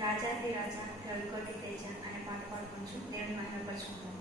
రాజాది రాజా గల్కోటి తేజ అనే పాట పాడుకుంటూ దేవుని మహిమపరుచుకుంటాం.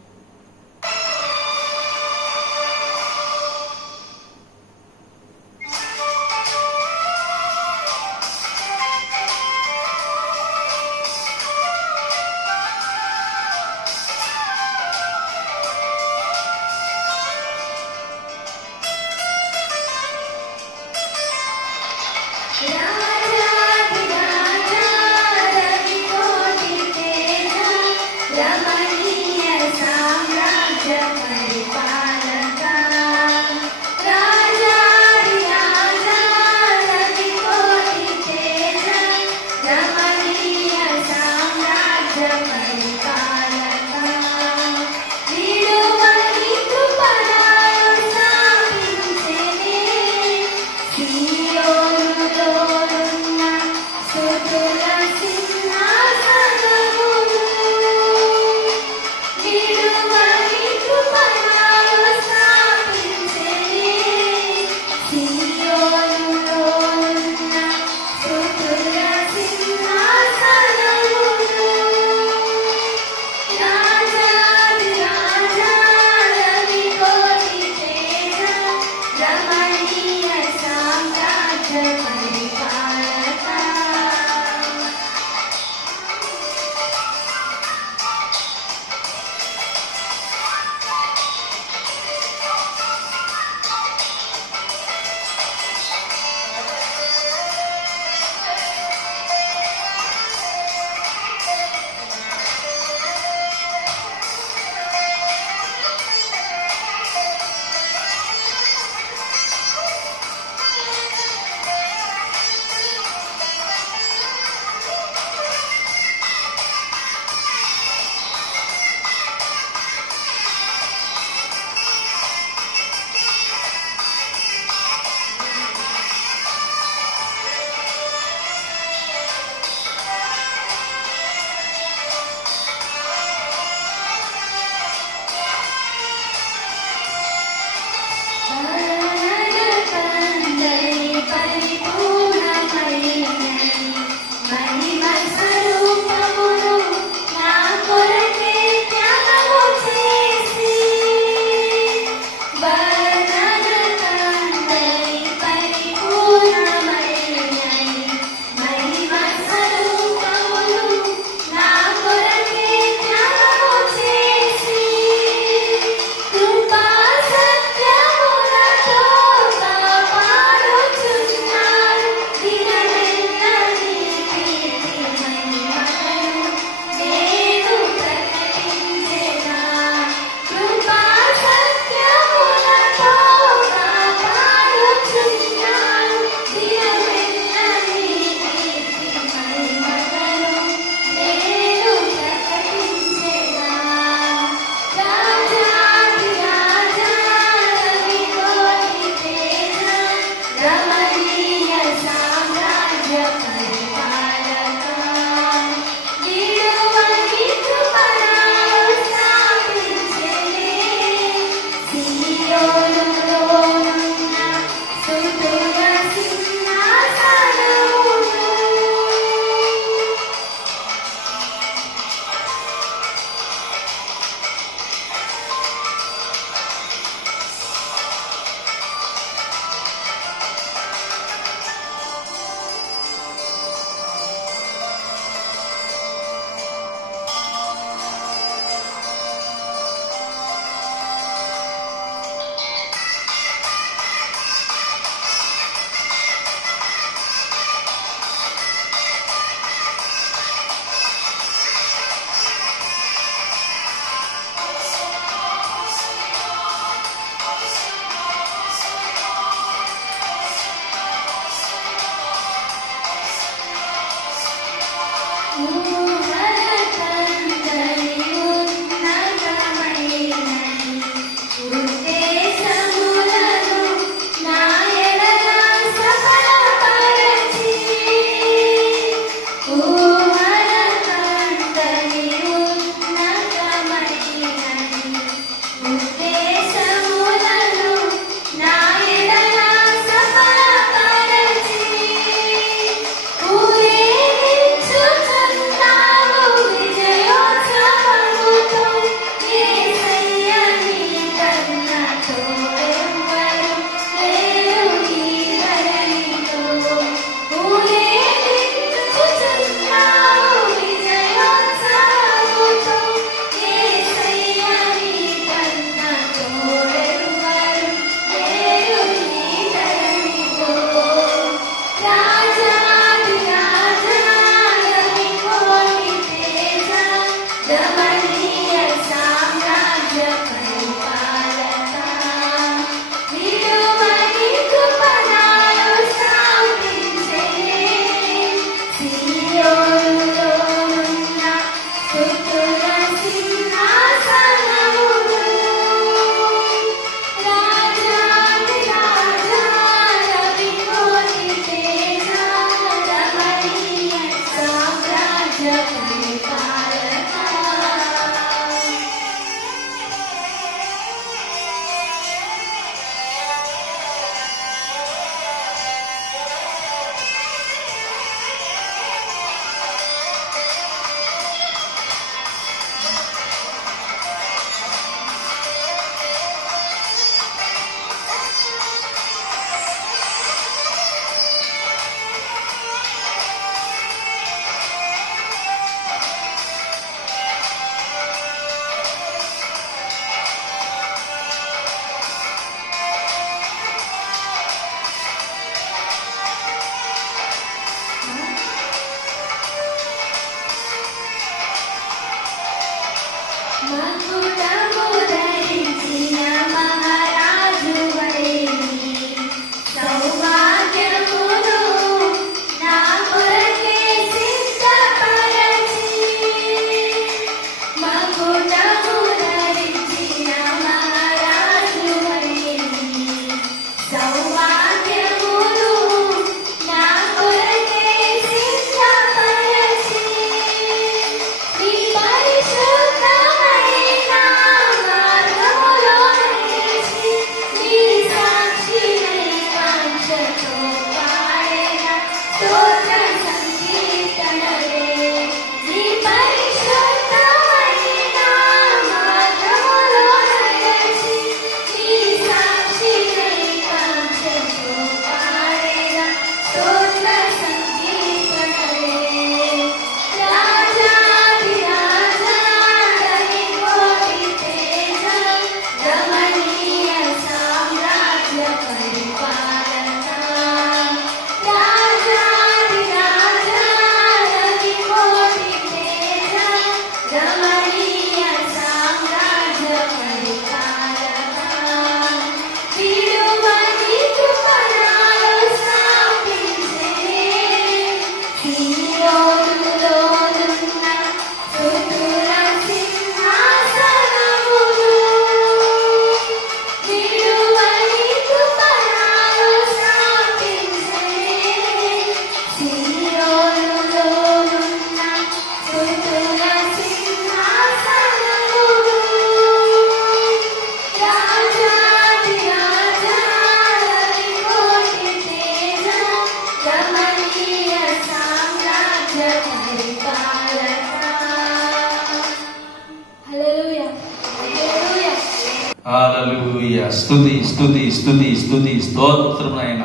హల్లెలూయా. స్తుతి స్తుతి స్తుతి స్తుతి స్తోత్రం నాయన.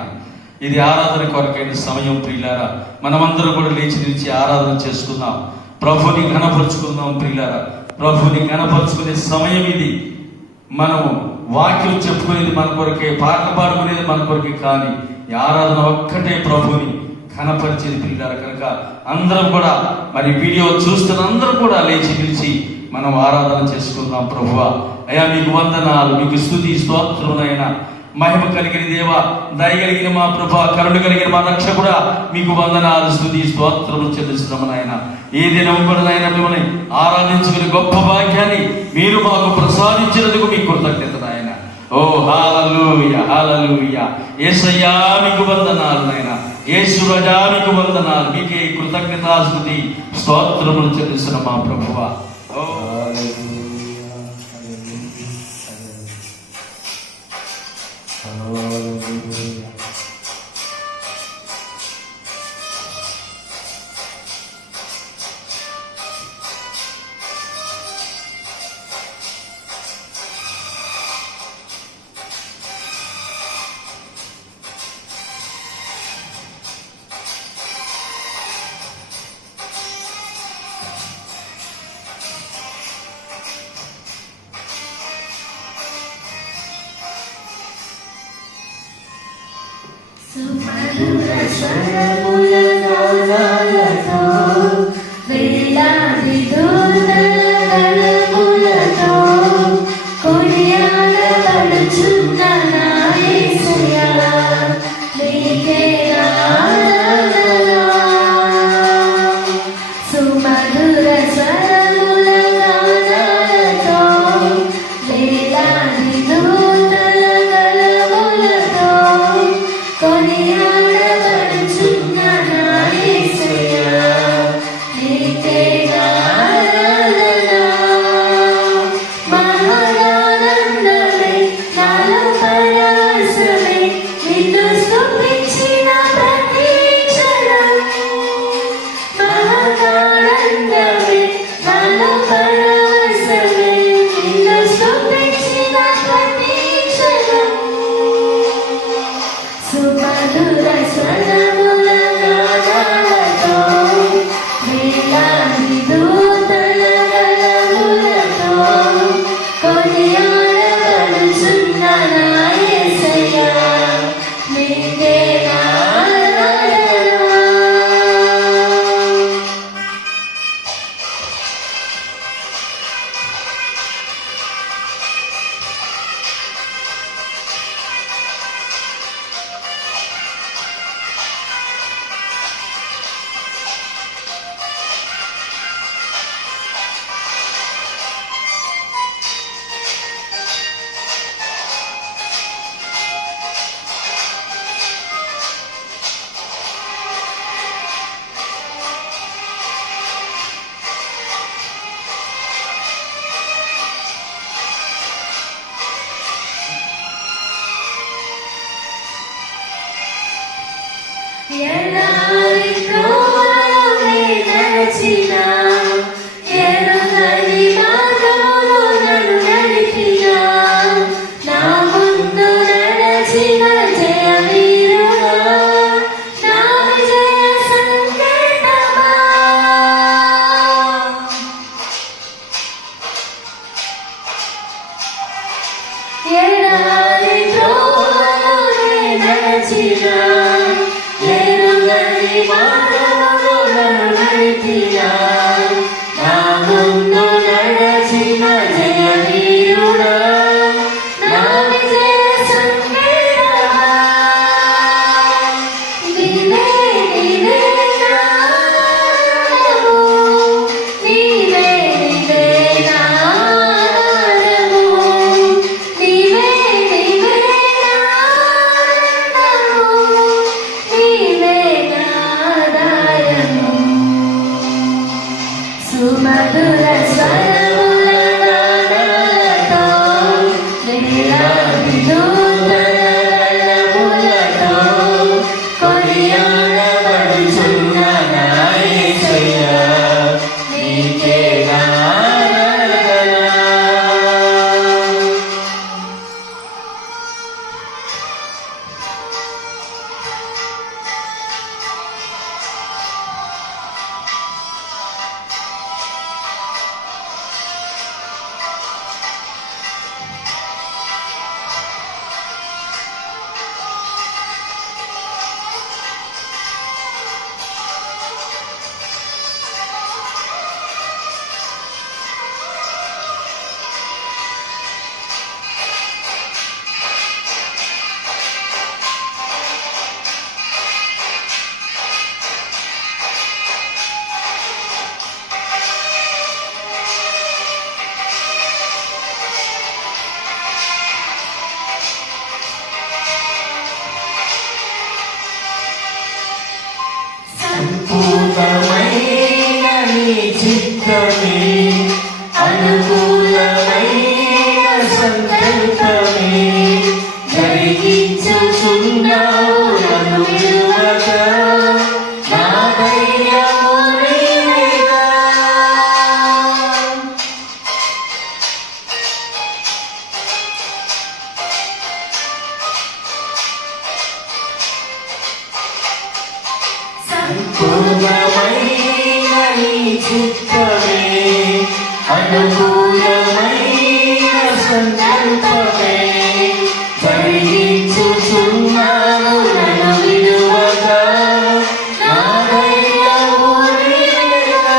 ఇది ఆరాధన కొరకైన సమయం ప్రియులారా. మనమందరం కూడా లేచి నిలిచి ఆరాధన చేసుకుందాం, ప్రభుని ఘనపరుచుకుందాం ప్రియులారా. ప్రభుని ఘనపరుచుకునే సమయం ఇది. మనము వాక్యం చెప్పుకునేది మన కొరకే, పాటలు పాడుకునేది మన కొరకే, కానీ ఈ ఆరాధన ఒక్కటే ప్రభుని ఘనపరిచేది ప్రియులారా. కనుక అందరం కూడా మరి వీడియో చూస్తున్న అందరూ కూడా లేచి నిలిచి మనం ఆరాధన చేసుకుందాం. ప్రభువా అయ్యా మీకు వందనాలు, మీకు స్తుతి స్తోత్రములైన మహిమ కలిగిన దేవ, దయగలిగిన మా ప్రభా, కరుణ కలిగిన మా రక్షకుడా, మీకు వందనాలు స్తుతి స్తోత్రములు చెల్లిస్తున్నాము నాయన. ఏ దినం కూడా నాయన మిమ్మల్ని ఆరాధించుకునే గొప్ప భాగ్యాన్ని మీరు మాకు ప్రసాదించినందుకు మీకు కృతజ్ఞత నాయన. ఓ హల్లెలూయా హల్లెలూయా. యేసయ్యా మీకు వందనాలు నాయన. యేసు రాజా మీకు వందనాలు. మీకే కృతజ్ఞతా స్తుతి స్తోత్రములు చెల్లిస్తున్నాము మా ప్రభువా. ఓ సుమధుర స్వరముల గానాలతో, వేలాది దూతల గళములతో కొనియాడబడుచున్న నా యేసయ్యా, నీకే ఆరాధన. సుమధుర స్వరముల గానాలతో, వేలాది దూతల గళములతో కొనియాడబడుచున్న నా యేసయ్యా, నీకే ఆరాధన. మహదానందమే నాలో పరవశమే, నిన్ను స్తుతించిన ప్రతి క్షణం. మహదానందమే సుమధుర స్వరముల గానాలతో వేలాది దూతల గళములతో కొనియాడబడుచున్న నా యేసయ్యా నీకే ఆరాధన. సంపూర్ణమైన నీ చిత్తమే అనుకూలమైన సంకల్పమే జరిగించుచున్నావు నన్ను విడువక నా ధైర్యము నీవేగా. సంపూర్ణమైన నీ చిత్తమే అనుకూలమైన సంకల్పమే జరిగించుచున్నావు నన్ను విడువక నా ధైర్యము నీవేగా.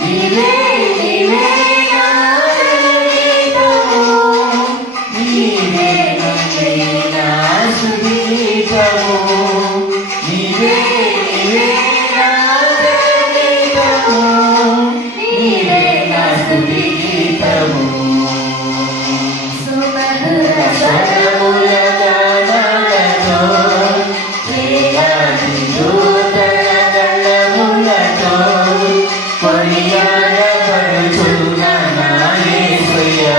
నీవే నీవే నా గీతము, నీవే నీవే నా సుగీతము, నీవే నీవే నా గీతము, నీవే నా స్తుతి గీతము. సుమధుర స్వరముల గానాలతో వేలాది దూతల గళములతో కొనియాడబడుచున్న నా యేసయ్యా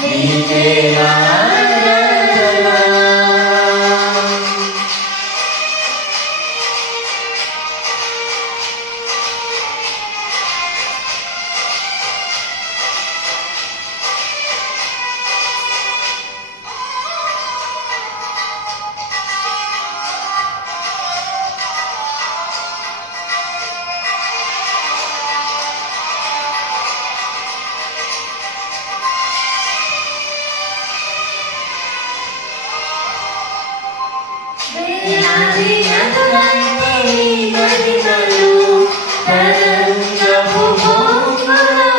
నీకే ఆరాధన. వేలాది నదులైతే నీ మహిమలు, తరంగపు పొంగులు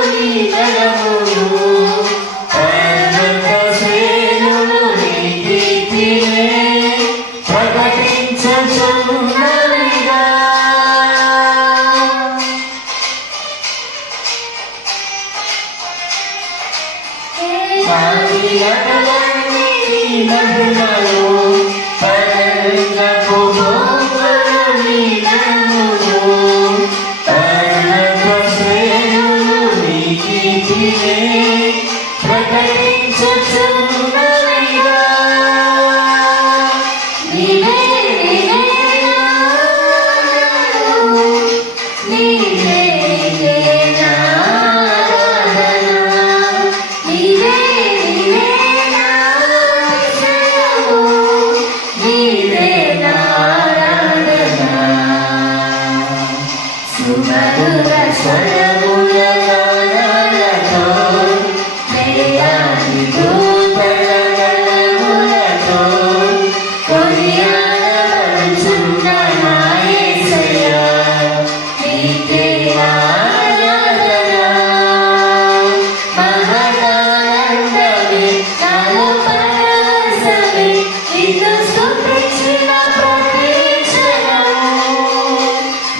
నీ బలములు, పర్వత శ్రేణులు నీ కీర్తినే ప్రకటించుచున్నవిగా. వేలాది నదులైతే నీ మహిమలు, తరంగపు పొంగులు నీ బలములు, పర్వత శ్రేణులు నీ కీర్తినే ప్రకటించుచున్నవిగా. నీవే నీవే నా ఆరాధన, నీవే నీవే నా ఆరాధన, నీవే నీవే నా విజయము, నీవే నా ఆరాధన. సుమధుర స్వరముల గానాలతో వేలాది దూతల గళములతో కొనియాడబడుచున్న నా యేసయ్యా నీకే ఆరాధన. మహదానందమే నాలో పరవశమే నిన్ను స్తుతించిన ప్రతి క్షణము.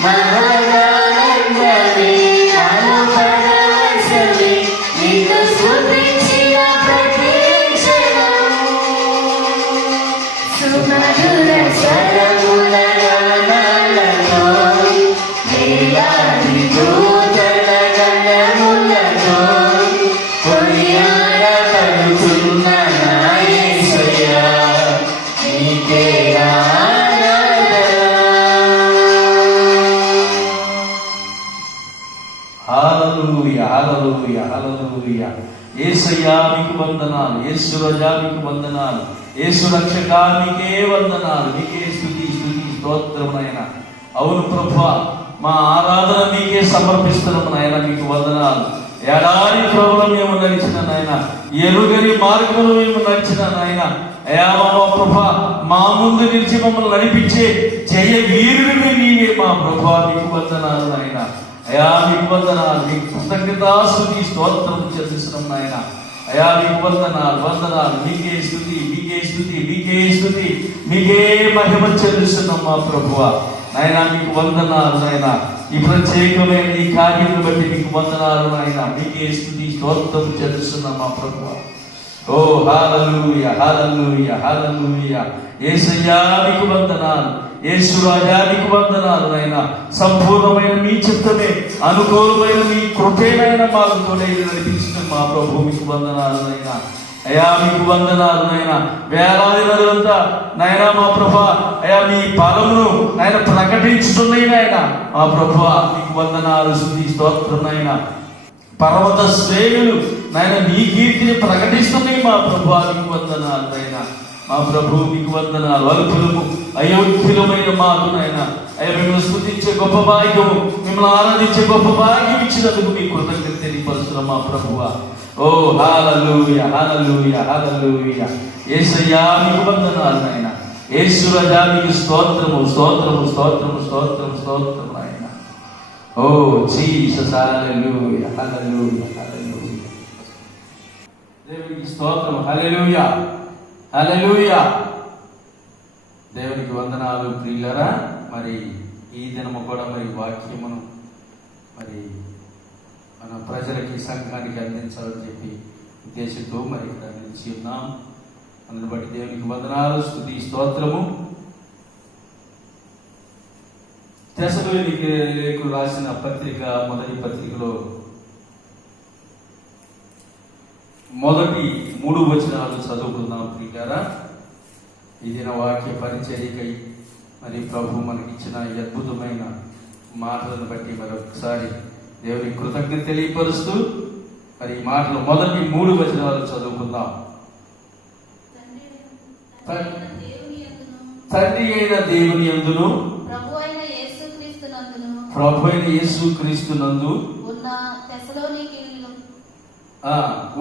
మహదానందమే నాలో పరవశమే నిన్ను స్తుతించిన ప్రతి క్షణము. సుమధుర స్వరముల గానాలతో వేలాది హల్లెలూయా హల్లెలూయా హల్లెలూయా. యేసయ్యా మీకు వందనాలు, యేసు రాజా మీకు వందనాలు, యేసు రక్షకా మీకే వందనాలు, మీకే స్తుతి స్తుతి స్తోత్రం నాయన. అవును ప్రభువా, మా ఆరాధన మీకే సమర్పిస్తున్నాము నాయన, మీకు వందనాలు. ఎడారి ప్రభువులో మేము నడిచిన నాయన, ఎరుగని మార్గంలో మేము నడిచిన నాయన, అయా మా ప్రభా మా ముందు నిలిచి మమ్మల్ని నడిపించే జయ వీరుడివి నీవే మా ప్రభా, మీకు వందనాలు నాయన. అయా మీకు వందనాలు, మీకు కృతజ్ఞతాస్తుతి స్తోత్రం చెల్లిస్తున్నాం నాయన. అయా మీకు వందనాలు వందనాలు, మీకే స్తుతి మీకే స్తుతి మీకే స్తుతి మీకే మహిమ చెల్లిస్తున్నాం మా ప్రభువా నాయన. మీకు వందనాలు నాయన, ఈ ప్రత్యేకమైన ఈ కార్యం బట్టి మీకు వందనాలు నాయన. మీకే స్తుతి స్తోత్రం చెల్లిస్తున్నాం మా ప్రభువా. ఓ హల్లెలూయా హల్లెలూయా హల్లెలూయా. యేసయ్యా మీకు వందనాలు, యేసు రాజా మీకు వందనాలు నాయన. సంపూర్ణమైన మీ చిత్తమే, అనుకూలమైన మీ కృపేనైనా మాకు తోడై నడిపించిన మా ప్రభు మీకు వందనాలు నాయన. అయా మీకు వందనాలు నాయన. వేలాది నరులంతా నాయన మా ప్రభా అయా మీ పాలమును ఆయన ప్రకటించుతున్నాయి నాయన. మా ప్రభువా మీకు వందనాలు, స్తుతి స్తోత్రం నాయన. పర్వత శ్రేణులు నాయన నీ కీర్తిని ప్రకటిస్తున్నాయి మా ప్రభువా, మీకు వందనాలు నాయన. మా ప్రభు మీకు వందనాలు. అల్పులము అయోగ్యులమైన మాకు నాయన అయ్యా మిమ్మల్ని స్తుతించే గొప్ప భాగ్యము, మిమ్మల్ని ఆరాధించే గొప్ప భాగ్యం ఇచ్చినందుకు మీ కృతజ్ఞత తెలియపరుస్తున్నాం మా ప్రభువా. ఓ హల్లెలూయా హల్లెలూయా హల్లెలూయా. యేసయ్యా మీకు వందనాలు నాయన. యేసు రాజా మీకు స్తోత్రము స్తోత్రము స్తోత్రము స్తోత్రము స్తోత్రము నాయన. ఓ జీసస్ హల్లెలూయా హల్లెలూయా హల్లెలూయా. దేవునికి స్తోత్రం. హల్లెలూయా హల్లెలూయా. దేవునికి వందనాలు ప్రియులారా. మరి ఈ దినము కూడా మరి వాక్యమును మరి మన ప్రజలకి సంఘానికి అందించాలని చెప్పి ఉద్దేశంతో మరి ఇక్కడ నిలిచి ఉన్నాం. అందుని బట్టి దేవునికి వందనాలు, స్తుతి స్తోత్రము. తెస్సలోనికీయులకు రాసిన పత్రిక మొదటి పత్రికలో మొదటి 3 వచనాలు చదువుకుందాం ప్రియులారా. ఈ దిన వాక్య పరిచర్యకై మరి ప్రభు మనకిచ్చిన ఈ అద్భుతమైన మాటలను బట్టి మరొకసారి దేవుని కృతజ్ఞత తెలియపరుస్తూ మరి ఈ మాటలు మొదటి 3 వచనాలు చదువుకుందాం. తండ్రి అయిన దేవుని యందును ప్రభు అయిన యేసుక్రీస్తునందు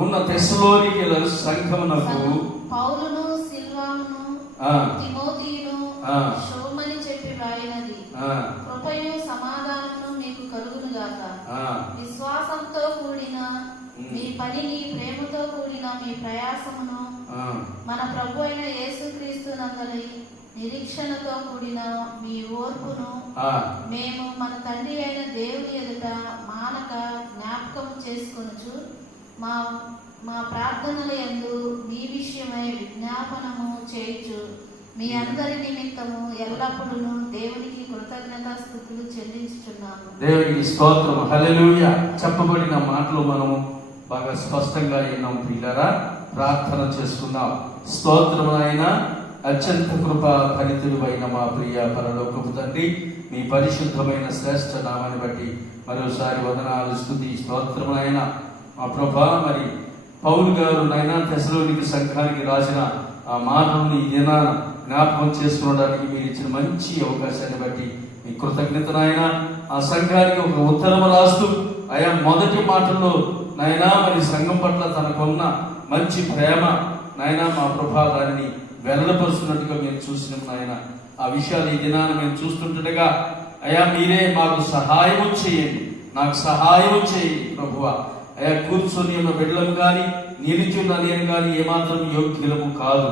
ఉన్న తెస్సలోనికీయుల సంఘమునకు పౌలును సిల్వానును తిమోతియును శుభమని చెప్పి వ్రాయినది. కృపయు సమాధానమును మీకు కలుగును గాక. విశ్వాసంతో కూడిన మీ పనిని, ప్రేమతో కూడిన మీ ప్రయాసమును మన ప్రభు అయిన యేసుక్రీస్తు నందలి నిరీక్షణతో కూడిన మీ ఓర్పును మేము మన తండ్రి అయిన దేవుని ఎదుట మానక జ్ఞాపకం చేసుకొనుచు మా ప్రార్థనల యందు మీ విషయమై విజ్ఞాపనము చేయుచు మీ అందరి నిమిత్తము ఎల్లప్పుడూ దేవునికి కృతజ్ఞతాస్తుతులు చెల్లించుచున్నాము. దేవునికి స్తోత్రం. హల్లెలూయా. చెప్పబడిన మాటలు మనము బాగా స్పష్టంగా విన్నాం ప్రియులారా. ప్రార్థన చేసుకుందాం. స్తోత్రం నాయన. అత్యంత కృపా ఫలితులు అయిన మా ప్రియ పరలోకపు తండ్రి, మీ పరిశుద్ధమైన శ్రేష్ఠ నామాన్ని బట్టి మరోసారి వందనాలు, స్తుతి స్తోత్రం నాయన. మా ప్రభా మరి పౌలు గారు నాయన తెస్సలోనికీ సంఘానికి రాసిన ఆ మాటలను ఈ దినాన జ్ఞాపకం చేసుకోవడానికి మీరు ఇచ్చిన మంచి అవకాశాన్ని బట్టి మీ కృతజ్ఞత నాయన. ఆ సంఘానికి ఒక ఉత్తరం రాస్తూ ఆయా మొదటి మాటల్లో నాయన మరి సంఘం పట్ల తనకున్న మంచి ప్రేమ నాయన మా ప్రభా దానిని వెల్లడపరుస్తున్నట్టుగా మేము చూసినాం నాయన. ఆ విషయాలు ఈ దినాన మేము చూస్తుండగా అయా మీరే మాకు సహాయం చేయండి, నాకు సహాయం చేయండి ప్రభువా. అయా కూర్చొని ఉన్న బిడ్డలను కానీ నిలుచున్న నేను కానీ ఏమాత్రం యోగ్యులము కాదు.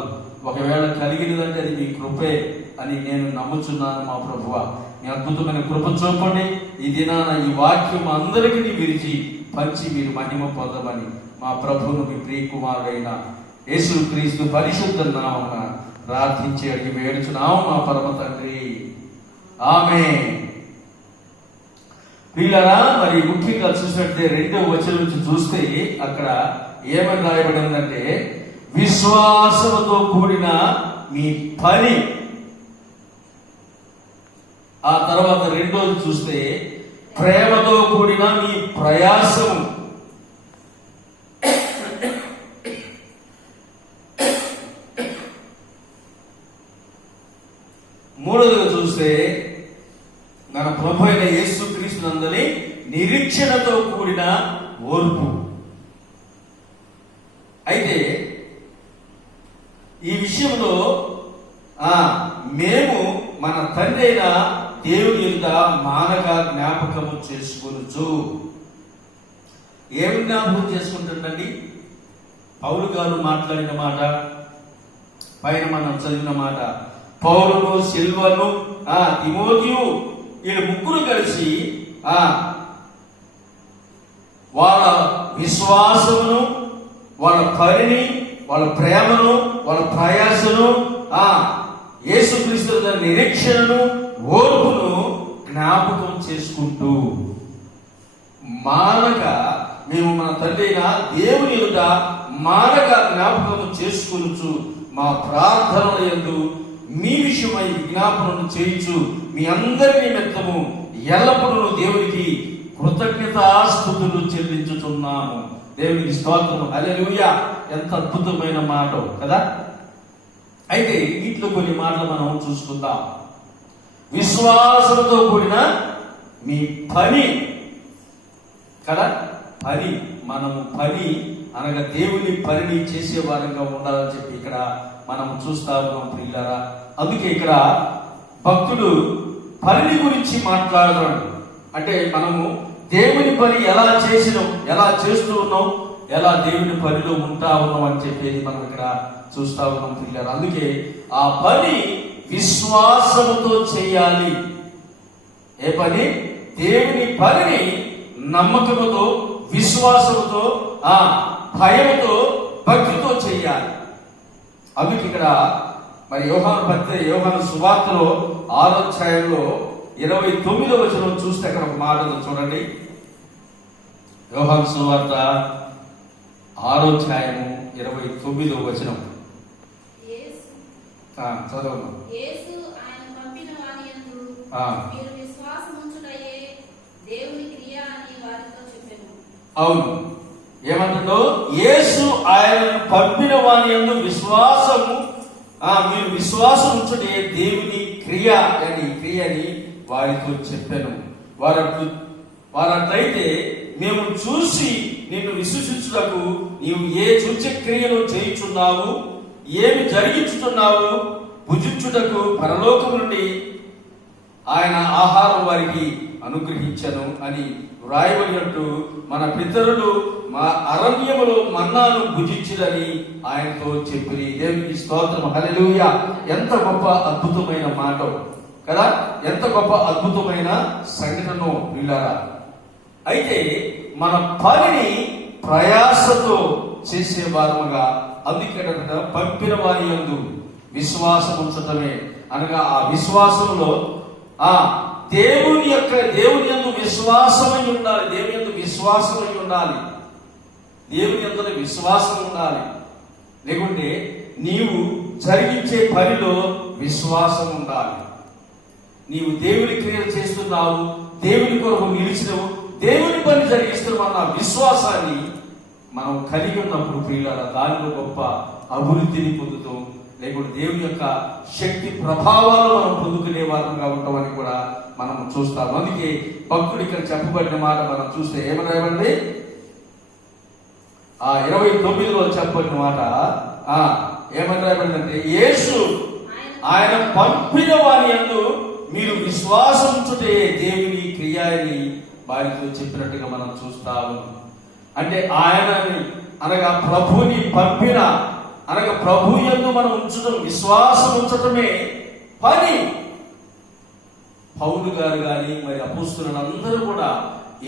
ఒకవేళ కలిగినదంటే అది మీ కృపే అని నేను నమ్ముచున్నాను మా ప్రభువా. మీ అద్భుతమైన కృప చూపండి. ఈ దినాన ఈ వాక్యం అందరికీ విరిచి పంచి మీరు మహిమ పొందమని మా ప్రభువును మీ ప్రియ కుమారుడైన యేసుక్రీస్తు పరిశుద్ధ నామమున ప్రార్థించి అడిగి వేడుచున్నాము మా పరమ తండ్రి. ఆమేన్. వీళ్ళరా మరి ముఖ్యంగా చూసినట్టే 2వ వచనం నుంచి చూస్తే అక్కడ ఏమని రాయబడిందంటే విశ్వాసముతో కూడిన మీ పని. ఆ తర్వాత 2వది చూస్తే ప్రేమతో కూడిన మీ ప్రయాసము. మూడవదిగా చూస్తే మన ప్రభు అయిన యేసుక్రీస్తు నందలి నిరీక్షణతో కూడిన ఓర్పు. అయితే ఈ విషయంలో మేము మన తండ్రి అయిన దేవుని యొక్క మానక జ్ఞాపకము చేసుకొనుచు. ఏమి జ్ఞాపకం చేసుకుంటుండండి? పౌలు గారు మాట్లాడిన మాట, పైన మనం చదివిన మాట, పౌలును, సిల్వను, తిమోతియు వీళ్ళు ముగ్గురు కలిసి వాళ్ళ విశ్వాసమును, వాళ్ళ పనిని, వాళ్ళ ప్రేమను, వాళ్ళ ప్రయాసను, యేసుక్రీస్తు నిరీక్షణను, ఓర్పును జ్ఞాపకం చేసుకుంటూ మానక మేము మన తండ్రి అయిన దేవుని ఎదుట మానక జ్ఞాపకం చేసుకొనుచు మా ప్రార్థనల యందు మీ విషయమై విజ్ఞాపనను చేయించు మీ అందరి నిమిత్తము ఎల్లప్పుడూ దేవునికి కృతజ్ఞతాస్తుతులు చెల్లించుచున్నాము. దేవునికి స్తోత్రము. హల్లెలూయా. ఎంత అద్భుతమైన మాట కదా. అయితే వీటిలో కొన్ని మాటలు మనం చూసుకుందాం. విశ్వాసంతో కూడిన మీ పని కదా. పని, మనము పని అనగా దేవుని పనిని చేసే వారంగా ఉండాలని చెప్పి ఇక్కడ మనం చూస్తా ఉన్నాం ప్రియులారా. అందుకే ఇక్కడ భక్తుడు పనిని గురించి మాట్లాడుతున్నాడు. అంటే మనము దేవుని పని ఎలా చేసినాం, ఎలా చేస్తూ ఉన్నాం, ఎలా దేవుని పనిలో ఉంటా ఉన్నాం అని చెప్పేది మనం ఇక్కడ చూస్తా ఉన్నాం ప్రియులారా. అందుకే ఆ పని విశ్వాసముతో చేయాలి. ఏ పని? దేవుని పనిని నమ్మకముతో, విశ్వాసముతో, భయముతో, భక్తితో చేయాలి. అందుకే ఇక్కడ మరి యోహాను సువార్తలో 6వ అధ్యాయంలో 29వ వచనం చూస్తే అక్కడ ఒక మాట చూడండి. యోహాను సువార్త 6వ అధ్యాయము 29వ వచనం చదవను. అవును, ఏమంటుందో, యేసు ఆయనను పంపిన వాని యందు విశ్వాసము, మీరు విశ్వాసం ఉంచుటే దేవుని క్రియ అని క్రియని వారితో చెప్పాను. వారట్లయితే మేము చూసి నిన్ను విశ్వసించుటకు నీవు ఏ సూచక్రియలు చేయుచున్నావు, ఏమి జరిగించుతున్నావు భుజించుటకు పరలోకము నుండి ఆయన ఆహారం వారికి అనుగ్రహించను అని వ్రాయబడినట్టు మన పితరులు మా అరణ్యములో మన్నాను భుజించిదని ఆయనతో చెప్పి. దేవునికి స్తోత్రం. హల్లెలూయా. ఎంత గొప్ప అద్భుతమైన మాట కదా. ఎంత గొప్ప అద్భుతమైన సంఘటన వీళ్ళారా. అయితే మన పనిని ప్రయాసతో చేసే వారముగా, అందుకే పంపిన వారి యందు విశ్వాసం ఉంచటమే అనగా ఆ విశ్వాసంలో దేవుని యందు విశ్వాసమై ఉండాలి. దేవుని యందు విశ్వాసమై ఉండాలి. దేవుని యందు విశ్వాసం ఉండాలి. లేకుంటే నీవు జరిగించే పనిలో విశ్వాసం ఉండాలి. నీవు దేవుని క్రియలు చేస్తున్నావు, దేవుని కొరకు నిలిచినవు, దేవుని పని జరిగిస్తున్నావు అన్న విశ్వాసాన్ని మనం కలిగి ఉన్నప్పుడు ప్రియులారా దానిలో గొప్ప అభివృద్ధిని పొందుతాం. లేకుంటే దేవుని యొక్క శక్తి ప్రభావాలు మనం పొందుకునే వారంగా ఉంటామని కూడా మనం చూస్తాం. అందుకే భక్తుడు ఇక్కడ చెప్పబడిన మాట మనం చూస్తే ఏమని రాయబడింది? 29లో చెప్పబడిన మాట ఏమని రాయబడిందంటే, యేసు ఆయన పంపిన వారి యందు మీరు విశ్వాసం ఉంచుటే దేవుని క్రియ అని వారితో చెప్పినట్టుగా మనం చూస్తాము. అంటే ఆయనని అనగా ప్రభుని పంపిన అనగా ప్రభు యందు మనం ఉంచడం, విశ్వాసం ఉంచటమే పని. పౌలు గారు కానీ మరి అపోస్తలులు అందరూ కూడా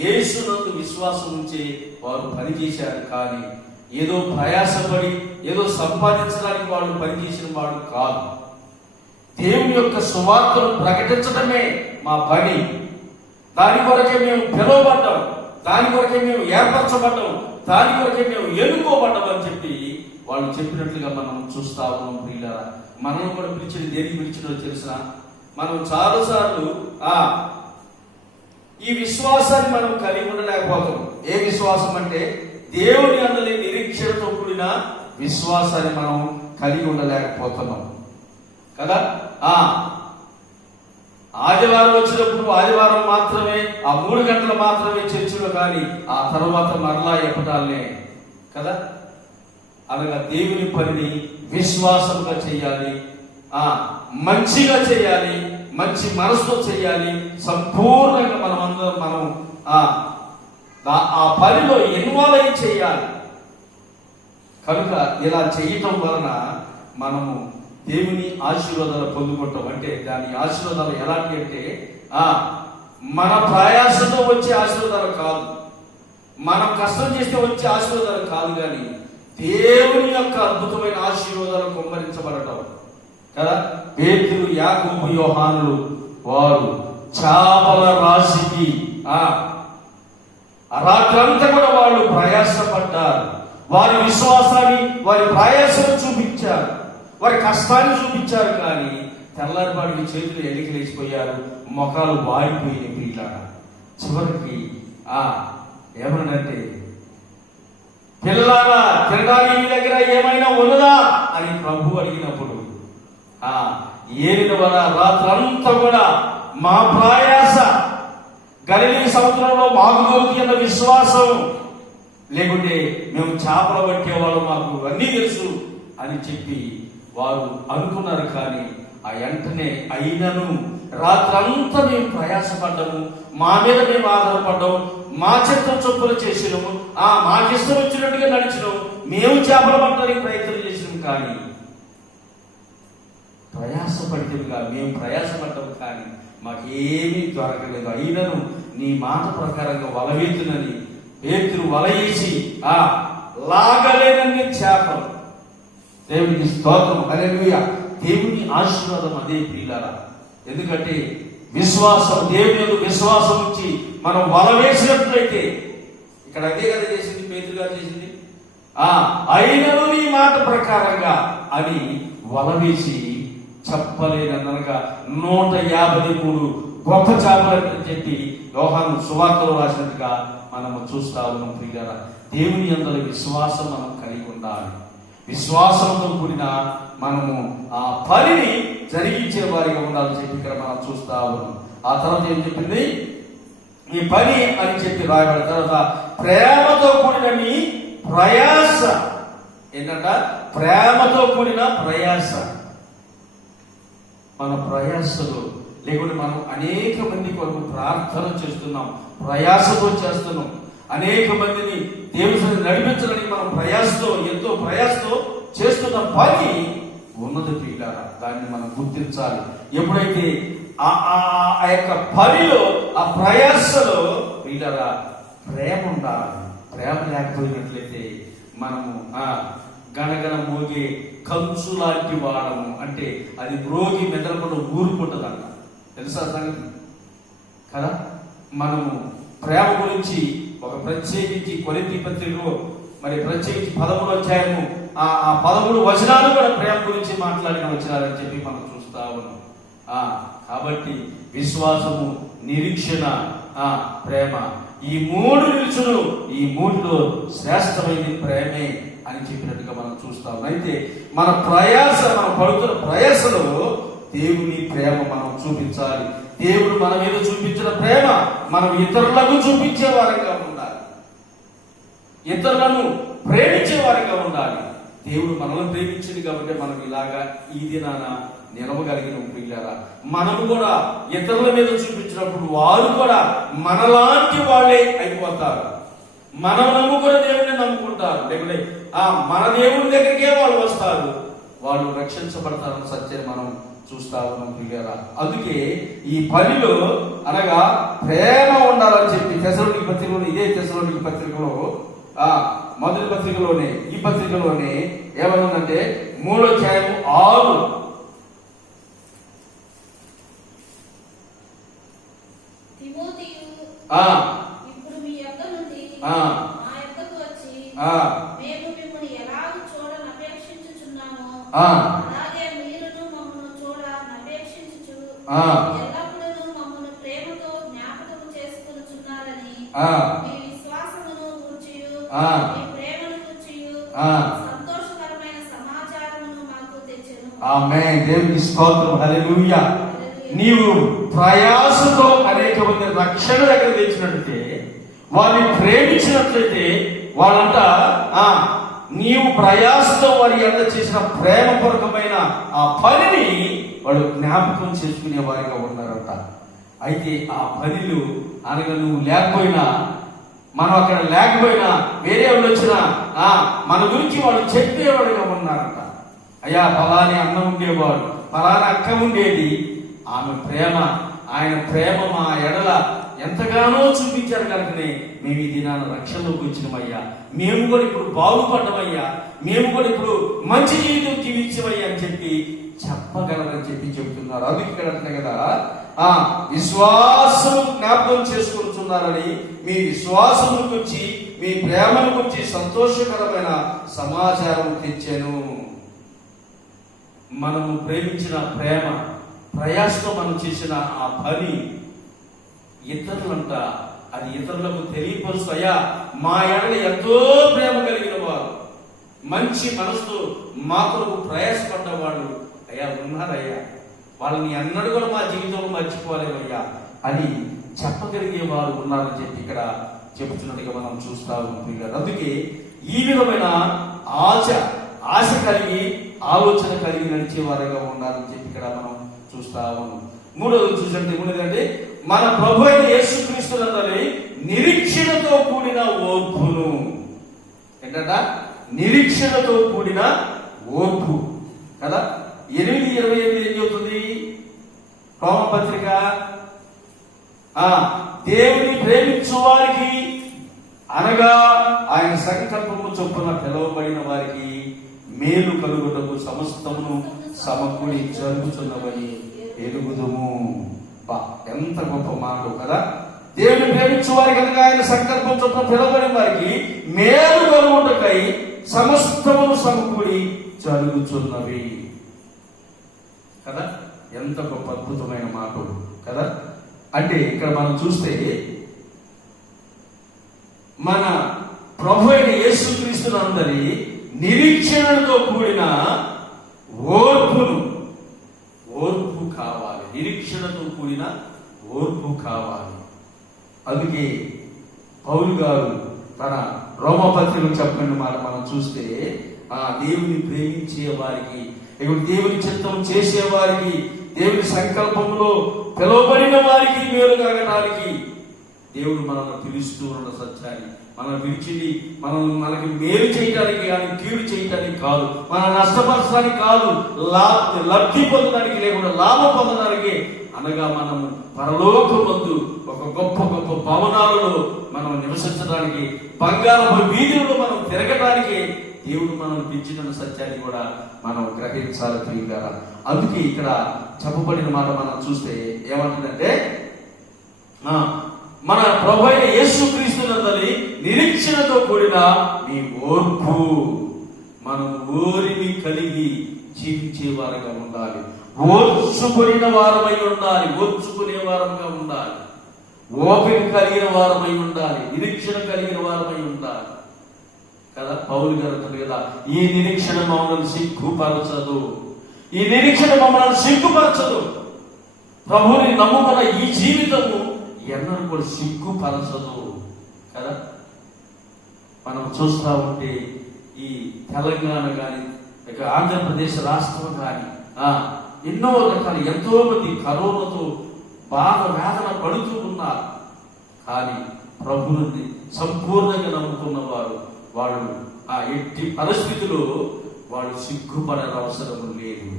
యేసునందు విశ్వాసం ఉంచి వారు పనిచేశారు. కానీ ఏదో ప్రయాసపడి ఏదో సంపాదించడానికి వాళ్ళు పనిచేసిన వాడు కాదు. దేవుని యొక్క సువార్తను ప్రకటించడమే మా పని. దాని కొరకే మేము పిలువబడ్డాం, దాని కొరకే మేము ఏర్పరచబడ్డాం, దాని కొరకే మేము ఎన్నుకోబడ్డాం అని చెప్పి వాళ్ళు చెప్పినట్లుగా మనం చూస్తా ఉన్నాం ప్రియులారా. మనం కూడా పిలిచిన దేనికి పిలిచినో తెలిసిన మనం చాలాసార్లు ఈ విశ్వాసాన్ని మనం కలిగి ఉండలేకపోతున్నాం. ఏ విశ్వాసం అంటే దేవుని అందులో నిరీక్షణతో కూడిన విశ్వాసాన్ని మనం కలిగి ఉండలేకపోతున్నాం కదా. ఆదివారం వచ్చినప్పుడు ఆదివారం మాత్రమే, ఆ 3 గంటలు మాత్రమే చర్చిలో, కానీ ఆ తర్వాత మరలా ఎప్పటాలనే కదా. అనగా దేవుని పనిని విశ్వాసంగా చేయాలి, మంచిగా చేయాలి, మంచి మనసుతో చేయాలి, సంపూర్ణంగా మనం ఆ పనిలో ఇన్వాల్వ్ అయి చేయాలి. కనుక ఇలా చేయటం వలన మనము దేవుని ఆశీర్వాదాలు పొందుకుంటాం. అంటే దాని ఆశీర్వాదాలు ఎలాంటి అంటే మన ప్రయాసంతో వచ్చే ఆశీర్వాదాలు కాదు, మనం కష్టం చేస్తే వచ్చే ఆశీర్వాదాలు కాదు, కానీ దేవుని యొక్క అద్భుతమైన ఆశీర్వాదాలు కుమ్మరించబడటం కదా. పేతురు, యాకోబు, యోహానులు వారు చేపల రాశికి రాత్రంతా కూడా వాళ్ళు ప్రయాసపడ్డారు. వారి విశ్వాసాన్ని, వారి ప్రయాసం చూపించారు, వారి కష్టాన్ని చూపించారు. కానీ తెల్లారిపాటికి చేతులు ఎలికిలేసిపోయారు, మొఖాలు వాడిపోయినాయి. పిల్లగా చివరికి ఏమనంటే, పిల్లలారా తినడానికి మీ దగ్గర ఏమైనా ఉన్నదా అని ప్రభు అడిగినప్పుడు ఏలిన వల్ల రాత్రంతా కూడా మా ప్రయాస గలిలీ సముద్రంలో మాకు దొరుకుతున్న విశ్వాసం లేకుంటే మేము చేపలు పట్టేవాళ్ళు, మాకు అన్నీ తెలుసు అని చెప్పి వారు అనుకున్నారు. కానీ ఆ వెంటనే అయినను రాత్రంతా మేము ప్రయాసపడ్డాము, మా మీద మేము ఆధారపడ్డాము, మా చిత్తం చొప్పున చేసినాము, మాకిష్టం వచ్చినట్టుగా నడిచినాము, మేము చేపలు పట్టడానికి ప్రయత్నం చేసినాము. కానీ ప్రయాసపడితేగా మేము ప్రయాసపడ్డాము, కానీ మాకేమీ దొరకలేదు. అయినను నీ మాట ప్రకారంగా వలవేతునని పేతురు వల వేసి లాగలేనన్ని చేపలు. దేవునికి స్తోత్రం, హల్లెలూయా. దేవుని ఆశీర్వాదం అదే ప్రియులారా. ఎందుకంటే విశ్వాసం, దేవుని యందు విశ్వాసం నుంచి మనం వల వేసినట్లయితే, ఇక్కడ అదే కదా చేసింది పేతురు గారు చేసింది. అయినను నీ మాట ప్రకారంగా అని వల వేసి చెప్పలేననగా 153 గొప్ప చేపలని చెప్పి యోహాను సువార్తలో రాసినట్టుగా మనము చూస్తా ఉన్నాం. ప్రియులారా, దేవుని యందు విశ్వాసం మనం కలిగి ఉండాలి. విశ్వాసంతో కూడిన మనము ఆ పనిని జరిగించే వారిగా ఉండాలని చెప్పి ఇక్కడ మనం చూస్తా ఉన్నాం. ఆ తర్వాత ఏం చెప్పింది? ఈ పని అని చెప్పి రాయబడిన తర్వాత ప్రేమతో కూడిన నీ ప్రయాస. ఏంటంట? ప్రేమతో కూడిన ప్రయాస. మన ప్రయాసలో లేకుంటే మనం అనేక మంది కొరకు ప్రార్థన చేస్తున్నాం, ప్రయాసతో చేస్తున్నాం. అనేక మందిని దేవుని నడిపించాలని మనం ప్రయాసతో, ఎంతో ప్రయాసతో చేస్తున్న పని ఉన్నది ప్రియులారా. దాన్ని మనం గుర్తించాలి. ఎప్పుడైతే ఆ యొక్క పనిలో, ఆ ప్రయాసలో ప్రియులారా ప్రేమ ఉండాలి. ప్రేమ లేకపోయినట్లయితే మనము గణగణ మోగే కంచు లాంటి వాడము. అంటే అది మ్రోగి మెదలకుండా ఊరుకుంటుందంట. తెలుసా సంగతి కదా. మనము ప్రేమ గురించి ఒక ప్రత్యేకించి కొరింథీ పత్రికలో మరి ప్రత్యేకించి 13వ అధ్యాయము ఆ 13 వచనాలు కూడా ప్రేమ గురించి మాట్లాడిన వచనాలని చెప్పి మనం చూస్తా ఉన్నాం. కాబట్టి విశ్వాసము, నిరీక్షణ, ప్రేమ, ఈ 3 నిలుచును, ఈ 3లో శ్రేష్టమైనది ప్రేమే అని చెప్పినట్టుగా మనం చూస్తాం. అయితే మన ప్రయాస, మనం పడుతున్న ప్రయాసలో దేవుని ప్రేమ మనం చూపించాలి. దేవుడు మన మీద చూపించిన ప్రేమ మనం ఇతరులకు చూపించే వారిగా ఉండాలి, ఇతరులను ప్రేమించే వారిగా ఉండాలి. దేవుడు మనల్ని ప్రేమించింది కాబట్టి మనం ఇలాగా ఈ దినాన నిలవగలిగిన ప్రియులారా. మనము కూడా ఇతరుల మీద చూపించినప్పుడు వారు కూడా మనలాంటి వాళ్ళే అయిపోతారు. మనం నమ్ముకున్న దేవుడిని నమ్ముకుంటారు, లేకుంటే మన దేవుని దగ్గరికే వాళ్ళు వస్తారు, వాళ్ళు రక్షించబడతారని సత్యాన్ని మనం చూస్తా ఉన్నాం ప్రియులారా. అందుకే ఈ పనిలో అనగా ప్రేమ ఉండాలని చెప్పి తెస్సలోనికీ పత్రికలో, ఇదే తెస్సలోనికీ పత్రికలో మొదటి పత్రికలోనే, ఈ పత్రికలోనే ఏమనుందంటే 3వ అధ్యాయము 6 ఇప్పుడు మీ యొద్ద నుండి మా యొద్దకు వచ్చి మేము మిమ్మల్ని ఎలాగూ చూడనపేక్షించుచున్నామో అలాగే మీరును మమ్మల్ని చూడనపేక్షించుచు ఎల్లప్పుడూ మమ్మల్ని ప్రేమతో జ్ఞాపకం చేసుకుని ఆ, మీ విశ్వాసమును గూర్చియు, ఆ, మీ ప్రేమను గూర్చియు, ఆ. సంతోషకరమైన సమాచారమును మాకు తెచ్చెను. ఆమేన్. దేవునికి స్తోత్రం. హల్లెలూయా. నీవు ప్రయాసతో అనేక మంది రక్షణ దగ్గర తెచ్చినట్లయితే, వారిని ప్రేమించినట్లయితే, వాళ్ళంట నీవు ప్రయాసతో వారి ఎంత చేసిన ప్రేమపూర్వకమైన ఆ పనిని వాళ్ళు జ్ఞాపకం చేసుకునే వారిగా ఉన్నారంట. అయితే ఆ పనులు అనగా నువ్వు లేకపోయినా, మనం అక్కడ లేకపోయినా, వేరే వాళ్ళు వచ్చినా మన గురించి వాళ్ళు చెప్పేవాడుగా ఉన్నారంట. అయ్యా ఫలాని అన్న ఉండేవాడు, ఫలానా అక్క ఉండేది, ఆమె ప్రేమ, ఆయన ప్రేమ మా ఎడల ఎంతగానో చూపించారు కనుకనే మేము ఈ దినాన రక్షణలోకి వచ్చినమయ్యా, మేము కూడా ఇప్పుడు బాగుపడ్డమయ్యా, మేము కూడా ఇప్పుడు మంచి జీవితం జీవించమయ్యా అని చెప్పి చెప్పగలరని చెప్పి చెబుతున్నారు. అందుకే ఇక్కడ అంటున్నాయి కదా, విశ్వాసం జ్ఞాపకం చేసుకుంటున్నారని, మీ విశ్వాసం గురించి, మీ ప్రేమను గురించి సంతోషకరమైన సమాచారం తెచ్చాను. మనము ప్రేమించిన ప్రేమ, ప్రయాసతో మనం చేసిన ఆ పని ఇతరులంట అది ఇతరులకు తెలియపరుస్తూ, అయ్యా మా ఎడల ఎంతో ప్రేమ కలిగిన వారు, మంచి మనసుతో మా కొరకు ప్రయాసపడ్డవాళ్ళు అయ్యా ఉన్నారయ్యా, వాళ్ళని అన్నడు కూడా మా జీవితంలో మర్చిపోలేమయ్యా అని చెప్పగలిగే వారు ఉన్నారని చెప్పి ఇక్కడ చెబుతున్నట్టుగా మనం చూస్తా ఉన్నాం. అందుకే ఈ విధమైన ఆశ కలిగి, ఆలోచన కలిగి నడిచే వారిగా ఉండాలని చెప్పి ఇక్కడ మనం చూస్తా ఉన్నాం. మూడోది చూసంటే మన ప్రభు అయిన యేసుక్రీస్తునందలి నిరీక్షణతో కూడిన ఓర్పును. ఏంటంట? నిరీక్షణతో కూడిన ఓర్పు కదా. 8:28 ఏం చెబుతుంది రోమపత్రిక? దేవుని ప్రేమించు వారికి అనగా ఆయన సంకల్పము చొప్పున పిలువబడిన వారికి మేలు కలుగుటకు సమస్తమును సమకూడి జరుగుతున్నవని ఎరుగుదుము. ఎంత గొప్ప మాటలు కదా. దేవుని ప్రేమించు వారికి అనగా ఆయన సంకల్పం చొప్పున పిలువబడిన వారికి మేలు కలుగుటకై సమస్తమును సమకూడి జరుగుతున్నవి కదా. ఎంత గొప్ప అద్భుతమైన మాటలు కదా. అంటే ఇక్కడ మనం చూస్తే మన ప్రభు అయిన యేసుక్రీస్తునందరి నిరీక్షణతో కూడిన ఓర్పు కావాలి. నిరీక్షణతో కూడిన ఓర్పు కావాలి. అందుకే పౌలు గారు తన రోమపత్రికలో చెప్పిన మాట మనం చూస్తే, దేవుని ప్రేమించే వారికి, దేవుని చిత్తం చేసే వారికి, దేవుని సంకల్పంలో పిలువబడిన వారికి మేలు కలగడానికి దేవుడు మనల్ని పిలుస్తూ ఉన్న సత్యాన్ని, మనం పిలిచింది మనకి మేలు చేయడానికి కానీ కీడు చేయడానికి కాదు, మన నష్టపరచడానికి కాదు, లబ్ధి పొందడానికి లేకుండా లాభం పొందడానికి, అనగా మనము పరలోకమందు ఒక గొప్ప గొప్ప భవనాలలో మనం నివసించడానికి, బంగారపు వీధులలో మనం తిరగడానికి దేవుడు మనం పిలిచిన సత్యాన్ని కూడా మనం గ్రహించాలి ప్రియులారా. అందుకే ఇక్కడ చెప్పబడిన మాట మనం చూస్తే ఏమంటుందంటే, మన ప్రభు అయిన యేసుక్రీస్తునందలి నిరీక్షణతో కూడిన మీ ఓర్పు, మనం ఓరిని కలిగి జీవించే వారంగా ఉండాలి, ఓర్చుకునే వారమై ఉండాలి, ఓర్చుకునే వారంగా ఉండాలి, ఓపిక కలిగిన వారమై ఉండాలి, నిరీక్షణ కలిగిన వారమై ఉండాలి కదా. పౌలు గారు అంటారు కదా, ఈ నిరీక్షణ మమ్మల్ని సిగ్గుపరచదు, ఈ నిరీక్షణ మమ్మల్ని సిగ్గుపరచదు. ప్రభువుని నమ్ముకున్న ఈ జీవితము ఎన్నడూ కూడా సిగ్గుపరచదు కదా. మనం చూస్తూ ఉంటే ఈ తెలంగాణ కానీ, ఇక ఆంధ్రప్రదేశ్ రాష్ట్రం కానీ ఎన్నో రకాల ఎంతో మంది కరోనాతో బాధ వేదన పడుతూ ఉన్నారు. కానీ ప్రభువుని సంపూర్ణంగా నమ్ముకున్న వాళ్ళు ఎట్టి పరిస్థితుల్లో వాళ్ళు సిగ్గుపడే అవసరం లేదు.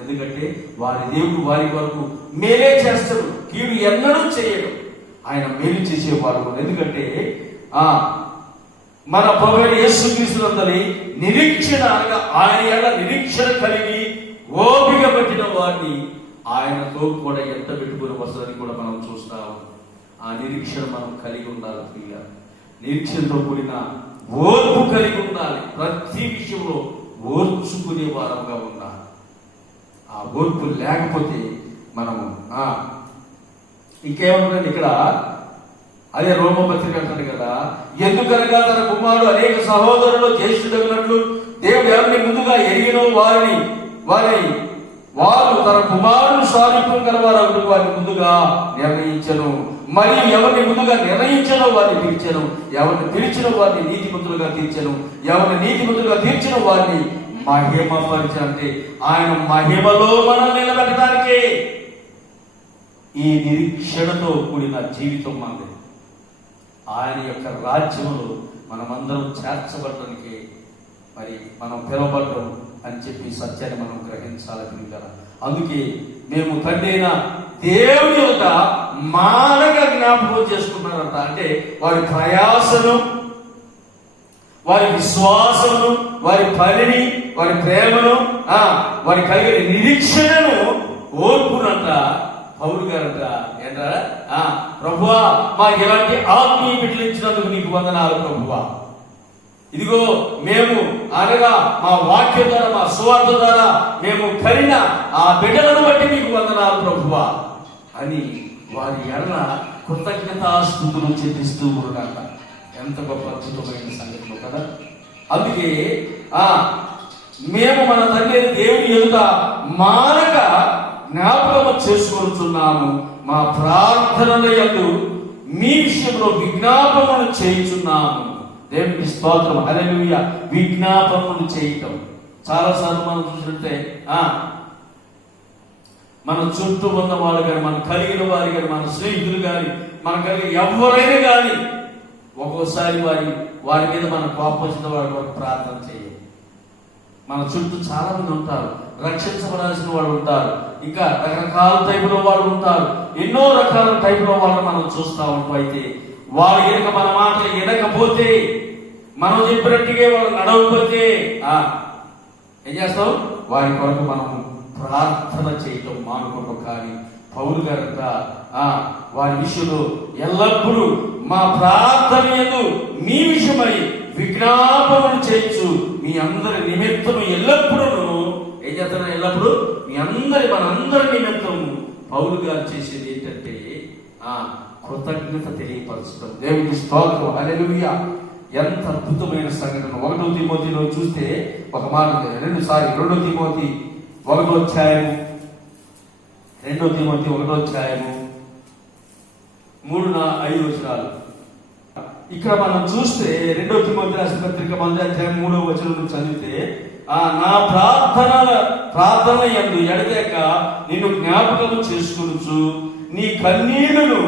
ఎందుకంటే వారి దేవుడు వారి వరకు మేలే చేస్తాడు, కీడు ఎన్నడూ చేయడు. ఆయన మేలు చేసేవాడు. ఎందుకంటే మన ప్రభువైన యేసుక్రీస్తునందలి నిరీక్షణ అనగా ఆయన నిరీక్షణ కలిగి ఓపిక పట్టిన వారిని ఆయనతో కూడా ఎంత పెట్టుకుని వస్తుందని కూడా మనం చూస్తాము. ఆ నిరీక్షణ మనం కలిగి ఉండాలి ప్రియ. నిరీక్షణతో కూడిన ఓర్పు కలిగి ఉండాలి. ప్రతి విషయంలో ఓర్చుకునే వారంగా ఉండాలి. ఆ ఓర్పు లేకపోతే మనము ఇంకేమంటుందండి ఇక్కడ, అదే రోమపత్రిక అంటాడు కదా, ఎందుకనగా తన కుమారుడు అనేక సహోదరులు జ్యేష్ఠుడగినట్లు దేవుడు ఎవరిని ముందుగా ఎరిగినో వారు తన కుమారుడు సారూప్యం గలవారు వారిని ముందుగా నిర్ణయించను. మరియు ఎవరిని ముందుగా నిర్ణయించనో వారిని పిలిచెను, ఎవరిని పిలిచిన వారిని నీతిమంతులుగా తీర్చెను, ఎవరిని నీతిమంతులుగా తీర్చిన వారిని మహిమపరిచ. అంటే ఆయన మహిమలో మనం నిలబెట్టడానికే ఈ నిరీక్షణతో కూడిన జీవితం మనది. ఆయన యొక్క రాజ్యంలో మనమందరం చేర్చబడటానికి మరి మనం పిలవబడ్డం అని చెప్పి సత్యాన్ని మనం గ్రహించాలి కదా. అందుకే మేము తండ్రి అయిన దేవుని యొక్క మానక జ్ఞాపకం చేసుకున్నారంట. అంటే వారి ప్రయాసను, వారి విశ్వాసమును, వారి పనిని, వారి ప్రేమను, వారి కలిగిన నిరీక్షణను, ఓర్పునంట పౌలు గారంట ఏంటా, ప్రభువా మాకు ఇలాంటి ఆత్మీయ బిడ్డలు ఇచ్చినందుకు నీకు వందనాలు ప్రభువా. ఇదిగో మేము అనగా మా వాక్యం ద్వారా, మా సువార్త ద్వారా మేము కలిగిన ఆ బిడ్డలను బట్టి మీకు వందనాలు ప్రభువా అని వారి ఎడల కృతజ్ఞతాస్తుతులు చెల్లిస్తూ ఉన్నారట. ఎంత గొప్ప అద్భుతమైన సంగతులు కదా. అందుకే మేము మన తండ్రి దేవుని ఎదుట మానక జ్ఞాపకము చేసుకొనుచున్నాము, మా ప్రార్థనల యందు మీ విషయంలో విజ్ఞాపనలు చేయుచున్నాము. దేవునికి స్తోత్రం, హల్లెలూయా. విజ్ఞాపనలు చేయటం చాలాసార్లు మనం చూసినట్టే మన చుట్టూ ఉన్న వాళ్ళు కానీ, మన కలిగిన వారు కానీ, మన స్నేహితులు కానీ, మన కలిగి ఎవరైనా కానీ ఒక్కోసారి వారి మీద మన కోపం వచ్చిన వారి ప్రార్థన చేయాలి. మన చుట్టూ చాలా మంది ఉంటారు, రక్షించబడాల్సిన వాళ్ళు ఉంటారు, ఇంకా రకరకాల టైపులో వాళ్ళు ఉంటారు, ఎన్నో రకాల టైపులో వాళ్ళు మనం చూస్తూ ఉంటాం. అయితే వాళ్ళు కనుక మన మాటలు వినకపోతే, మనం చెప్పినట్టుగా వాళ్ళు నడవకపోతే ఏం చేస్తాం? వారి కొరకు మనం ప్రార్థన చేయటం మానుకోవటం. కానీ పౌలు గారంట వారి విషయంలో ఎల్లప్పుడూ మా ప్రార్థన యందు మీ విషయమై విజ్ఞాపనలు చేయొచ్చు, మీ అందరి నిమిత్తము ఎల్లప్పుడూ ఏం చేస్తున్నా, ఎల్లప్పుడూ మీ మనందరి నిమిత్తం పౌలు గారు చేసేది ఏంటంటే కృతజ్ఞత తెలియపరచడం. దేవునికి స్తోత్రం, హల్లెలూయా. ఎంత అద్భుతమైన సంఘటన. 1 తిమోతిలో చూస్తే ఒక మాట, 2 తిమోతి 1వ అధ్యాయము, 2 తిమోతి 1వ అధ్యాయము 3-5 వచనాలు. ఇక్కడ మనం చూస్తే 2 తిమోతి రాసిన పత్రిక 1వ అధ్యాయం 3వ వచనం చదివితే, నా ప్రార్థన యందు ఎడతెగక నిన్ను జ్ఞాపకము చేసుకొనుచు నీ కన్నీళ్లను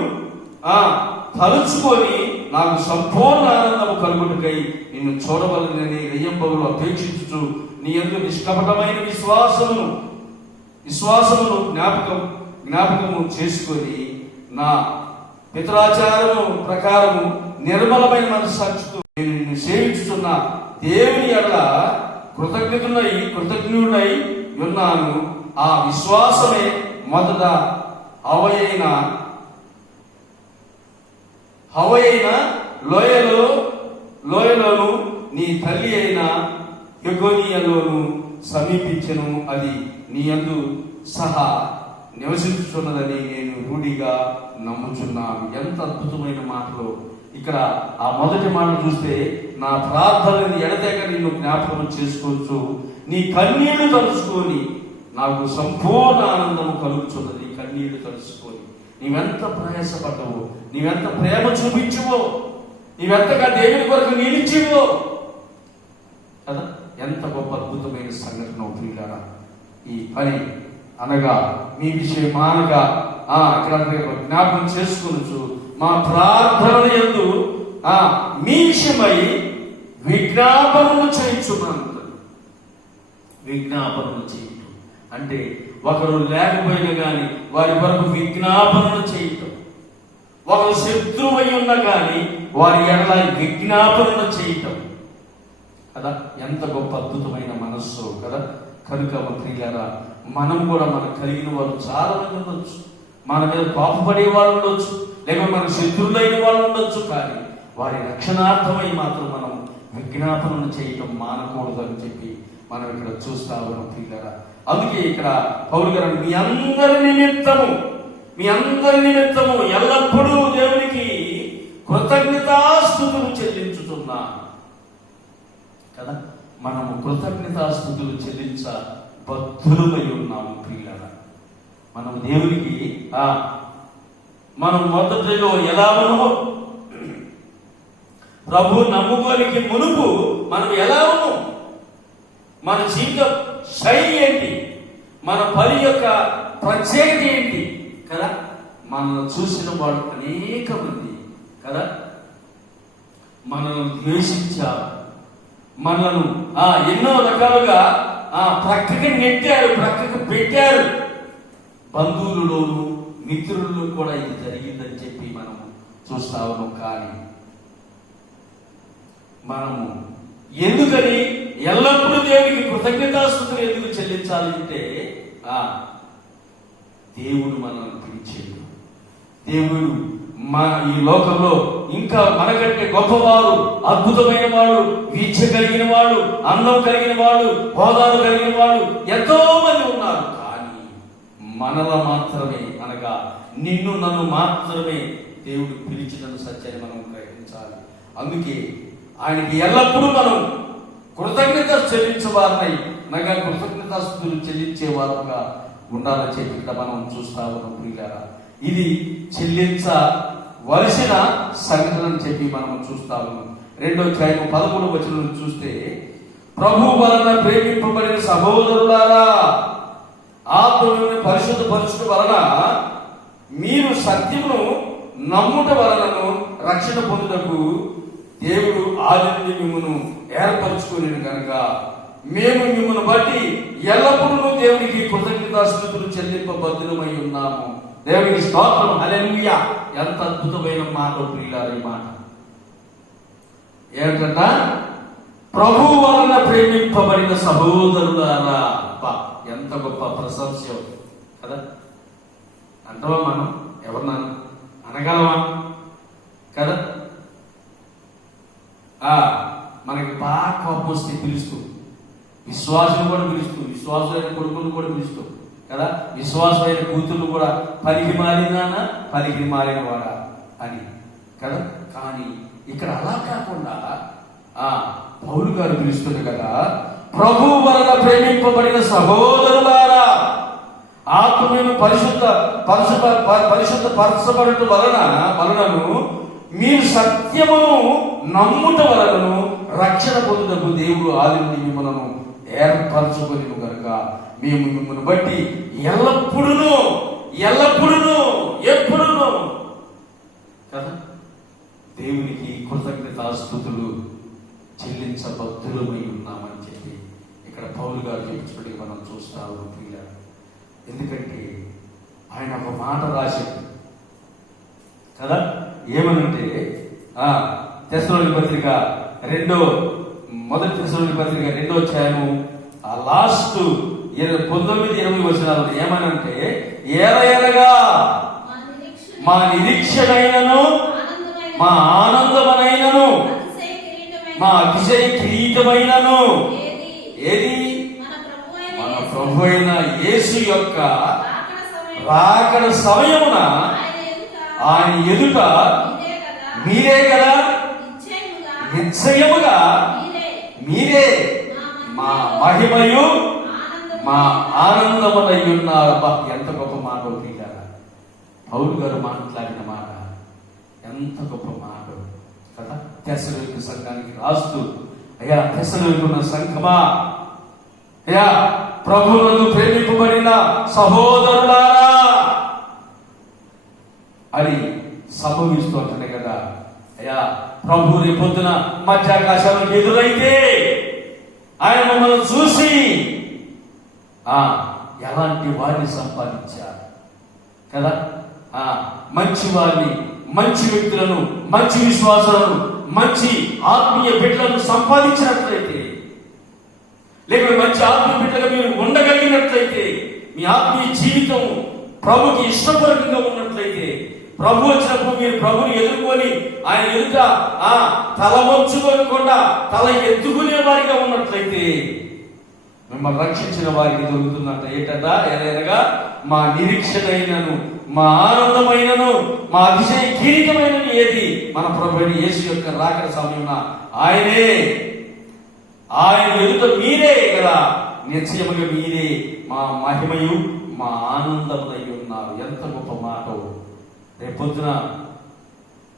తలుచుకొని నాకు సంపూర్ణ ఆనందము కలుగుటకై నిన్ను చూడవలనని రెయ్యంబగులు అపేక్షించుచు నీ యందు నిష్కపటమైన విశ్వాసమును జ్ఞాపకము చేసుకొని నా పితరాచారము ప్రకారము నిర్మలమైన మనస్సాక్షితో నేను నిన్ను సేవించుతున్న దేవుని ఎడల కృతజ్ఞుడై ఉన్నాను. ఆ విశ్వాసమే మొదట హవయైన లోయలోను నీ తల్లి అయిన ఎగోనియలోను సమీపించెను. అది నీ యందు సహా నివసించుతున్నదని నేను రూఢిగా నమ్ముచున్నాను. ఎంత అద్భుతమైన మాటలు. ఇక్కడ ఆ మొదటి మాట చూస్తే, నా ప్రార్థనని ఎడతెగక నిన్ను జ్ఞాపకం చేసుకోవచ్చు, నీ కన్నీళ్లు తలుచుకొని నాకు సంపూర్ణ ఆనందము కలుగుతున్నది. కన్నీళ్లు తలుచుకొని నీవెంత ప్రయాసపడ్డావో, నీవెంత ప్రేమ చూపించువో, నీవెంతగా దేవుని కొరకు నిలిచివో కదా. ఎంత గొప్ప అద్భుతమైన సంఘటన ప్రియులారా. ఈ పని అనగా మీ విషయం మానగా ఇక్కడ జ్ఞాపకం చేసుకొనొచ్చు, మా ప్రార్థన యందు మీ విషయమై విజ్ఞాపనలు చేయించున్నాను. విజ్ఞాపనలు చేయటం అంటే ఒకరు లేకపోయినా కానీ వారి వరకు విజ్ఞాపనలు చేయటం, ఒకరు శత్రువై ఉన్నా కానీ వారి ఎడల విజ్ఞాపనలు చేయటం కదా. ఎంత గొప్ప అద్భుతమైన మనస్సు కదా. కనుక ప్రియులారా, మనం కూడా మనకు కలిగిన వారు చాలా మంది ఉండొచ్చు, మన మీద కోపపడే వాళ్ళు ఉండొచ్చు, లేకపోతే మన శత్రువులైన వాళ్ళు ఉండొచ్చు. కానీ వారి రక్షణార్థమై మాత్రం మనం విజ్ఞాపనలు చేయటం మానకూడదు అని చెప్పి మనం ఇక్కడ చూస్తా ఉన్నాం ప్రియులారా. అందుకే ఇక్కడ పౌలు గారు మీ అందరి నిమిత్తము ఎల్లప్పుడూ దేవునికి కృతజ్ఞతాస్తుతులు చెల్లించుతున్నా కదా. మనము కృతజ్ఞతాస్తుతులు చెల్లించ బద్ధులమై ఉన్నాము ప్రియులారా. మనం దేవునికి మనం మొదటిలో ఎలా ఉన్నామో, ప్రభు నమ్ముకోనికి మునుపు మనం ఎలా ఉన్నాం, మన జీవిత శైలి ఏంటి, మన పని యొక్క ప్రత్యేకత ఏంటి కదా. మనల్ని చూసిన వాడు అనేక మంది కదా మనల్ని ద్వేషించారు, మనలను ఎన్నో రకాలుగా ప్రక్కకి నెట్టారు, ప్రక్కకు పెట్టారు. బంధువులలోను మిత్రుల్లో కూడా ఇది జరిగిందని చెప్పి మనము చూస్తా ఉన్నాం. కానీ మనము ఎందుకని ఎల్లప్పుడూ దేవునికి కృతజ్ఞతాస్తుతులు ఎందుకు చెల్లించాలి అంటే దేవుడు మనల్ని పిలిచేడు. దేవుడు ఈ లోకంలో ఇంకా మనకంటే గొప్పవాడు, అద్భుతమైన వాడు, వీక్ష కలిగిన వాడు, అందం కలిగిన వాడు, హోదాలు కలిగిన వాడు ఎంతో మంది ఉన్నారు. కానీ మనలో మాత్రమే, అనగా నిన్ను నన్ను మాత్రమే దేవుడు పిలిచిన సత్యాన్ని మనం గ్రహించాలి. అందుకే ఆయనకి ఎల్లప్పుడూ మనం కృతజ్ఞత చెల్లించేవారినై, అనగా కృతజ్ఞతాస్తుతులు చెల్లించే వారుగా ఉండాలని చెప్పి ఇక్కడ మనం చూస్తా ఉన్నాం ప్రియులారా. ఇది చెల్లించవలసిన సంఘటన అని చెప్పి మనం చూస్తా ఉన్నాం. 2వ అధ్యాయం 13వ వచనం చూస్తే, ప్రభు వలన ప్రేమింపబడిన సహోదరులారా, ఆత్మను పరిశుద్ధపరచుట వలన మీరు సత్యమును నమ్ముట వలనను రక్షణ పొందుటకు దేవుడు ఆదిని మిమ్మును ఏర్పరచుకుని కనుక మేము మిమ్మల్ని బట్టి ఎల్లప్పుడూ దేవునికి కృతజ్ఞతాస్తుతులు చెల్లింపబద్ధులమై ఉన్నాము. దేవునికి స్తోత్రం, హల్లెలూయా. ఎంత అద్భుతమైన మాట ప్రియులారా ఈ మాట. ఏంటంట? ప్రభు వలన ప్రేమింపబడిన సహోదరులారా. ఎంత గొప్ప ప్రశంస్యం కదా. అంటవా మనం ఎవరన్నా అనగలమా కదా. మనకి బాగా కోపం వస్తే పిలుస్తూ, విశ్వాసం కూడా పిలుస్తూ, విశ్వాసమైన కొడుకును కూడా పిలుస్తూ కదా, విశ్వాసమైన కూతుర్లు కూడా పలికి మారినానా, పలికి మారిన వాడా అని కదా. కానీ ఇక్కడ అలా కాకుండా పౌలు గారు పిలుస్తుంది కదా, ప్రభు వలన ప్రేమింపబడిన సహోదరులారా, ఆత్మను పరిశుద్ధపరచబడుట వలనను మీరు సత్యమును నమ్ముట వలనను రక్షణ పొందుటకు దేవుడు ఆదిని మిమ్మలను ఏర్పరచుకొని కనుక మేము మిమ్మల్ని బట్టి ఎల్లప్పుడూ కదా దేవునికి కృతజ్ఞతాస్తుతులు చెల్లించబద్ధులమై ఉన్నామని చెప్పి ఇక్కడ పౌలు గారు చెప్పించుకోవడానికి మనం చూస్తా ఉన్నాం. ఎందుకంటే ఆయన ఒక మాట రాశాడు కదా. ఏమనంటే తెస్సలోనికీ పత్రిక మొదటి తెస్సలోనికీ పత్రిక 2వ అధ్యాయము లాస్ట్ 19-20 వచనాలు ఏమనంటే, ఏలయనగా మా నిరీక్షణైనను మా ఆనందమైనను మా అతిశయ కిరీటమైనను ఏది మన ప్రభు అయిన యేసు యొక్క రాకడ సమయమున ఆయన ఎదుట మీరే కదా, నిశ్చయముగా మీరే మా మహిమయు మా ఆనందమునై ఉన్నారు. ఎంత గొప్ప మాట ప్రియులారా. పౌలు గారు మాట్లాడిన మాట ఎంత గొప్ప మాట కదా. తెస్సలోనికీ సంఘానికి రాస్తూ, అయ్యా తెస్సలోనికీ ఉన్న సంఘమా, అయ్యా ప్రభువునందు ప్రేమింపబడిన సహోదరులారా అని సంభవిస్తుంటాయి కదా. అయ్యా ప్రభు రేపొద్దున మధ్యాకాశాలకు ఎదురైతే ఆయన మమ్మల్ని చూసి ఎలాంటి వారిని సంపాదించారు కదా. మంచి వారిని, మంచి వ్యక్తులను, మంచి విశ్వాసాలను, మంచి ఆత్మీయ బిడ్డలను సంపాదించినట్లయితే, లేకపోతే మంచి ఆత్మీయ బిడ్డగా మీరు ఉండగలిగినట్లయితే, మీ ఆత్మీయ జీవితం ప్రభుకి ఇష్టపూర్వకంగా ఉన్నట్లయితే, ప్రభు వచ్చినప్పుడు మీరు ప్రభుని ఎదుర్కొని ఆయన ఎదుట తల వంచుకోకుండా తల ఎత్తుకునే వారిగా ఉన్నట్లయితే మిమ్మల్ని రక్షించిన వారికి దొరుకుతుందంట. ఏంటంట? ఏదైనా మా నిరీక్షణైనను మా ఆనందమైనను మా అతిశయ కిరీటమైనను ఏది? మన ప్రభువైన యేసు యొక్క రాకడ సమయమున ఆయనే. ఆయన ఎదుట మీరే కదా, నిశ్చయముగా మీరే మా మహిమయు మా ఆనందమునై ఉన్నారు. ఎంత గొప్ప మాట! రేపొద్దున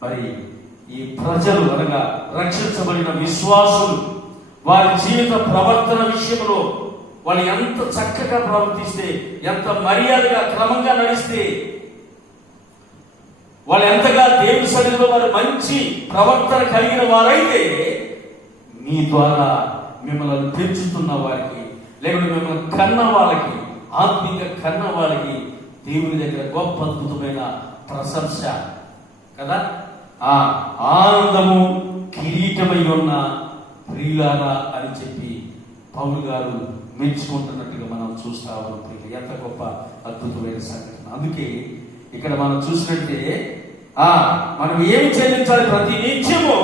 మరి ఈ ప్రజలు అనగా రక్షించబడిన విశ్వాసులు వారి జీవిత ప్రవర్తన విషయంలో వాళ్ళు ఎంత చక్కగా ప్రవర్తిస్తే, ఎంత మర్యాదగా క్రమంగా నడిస్తే, వాళ్ళు ఎంతగా దేవుని సన్నిధిలో వారు మంచి ప్రవర్తన కలిగిన వారైతే, మీ ద్వారా మిమ్మల్ని పెంచుతున్న వారికి, లేకుంటే మిమ్మల్ని కన్న వాళ్ళకి, ఆత్మీయ కన్న వాళ్ళకి దేవుని దగ్గర గొప్ప అద్భుతమైన ప్రశంస కదా, ఆ ఆనందము కిరీటమై ఉన్న ప్రియులారా అని చెప్పి పౌలు గారు మెచ్చుకుంటున్నట్టుగా మనం చూస్తా ఉన్నాం. ఎంత గొప్ప అద్భుతమైన సంఘటన! అందుకే ఇక్కడ మనం చూసినట్టే మనం ఏమి చెల్లించాలి? ప్రతి నిత్యము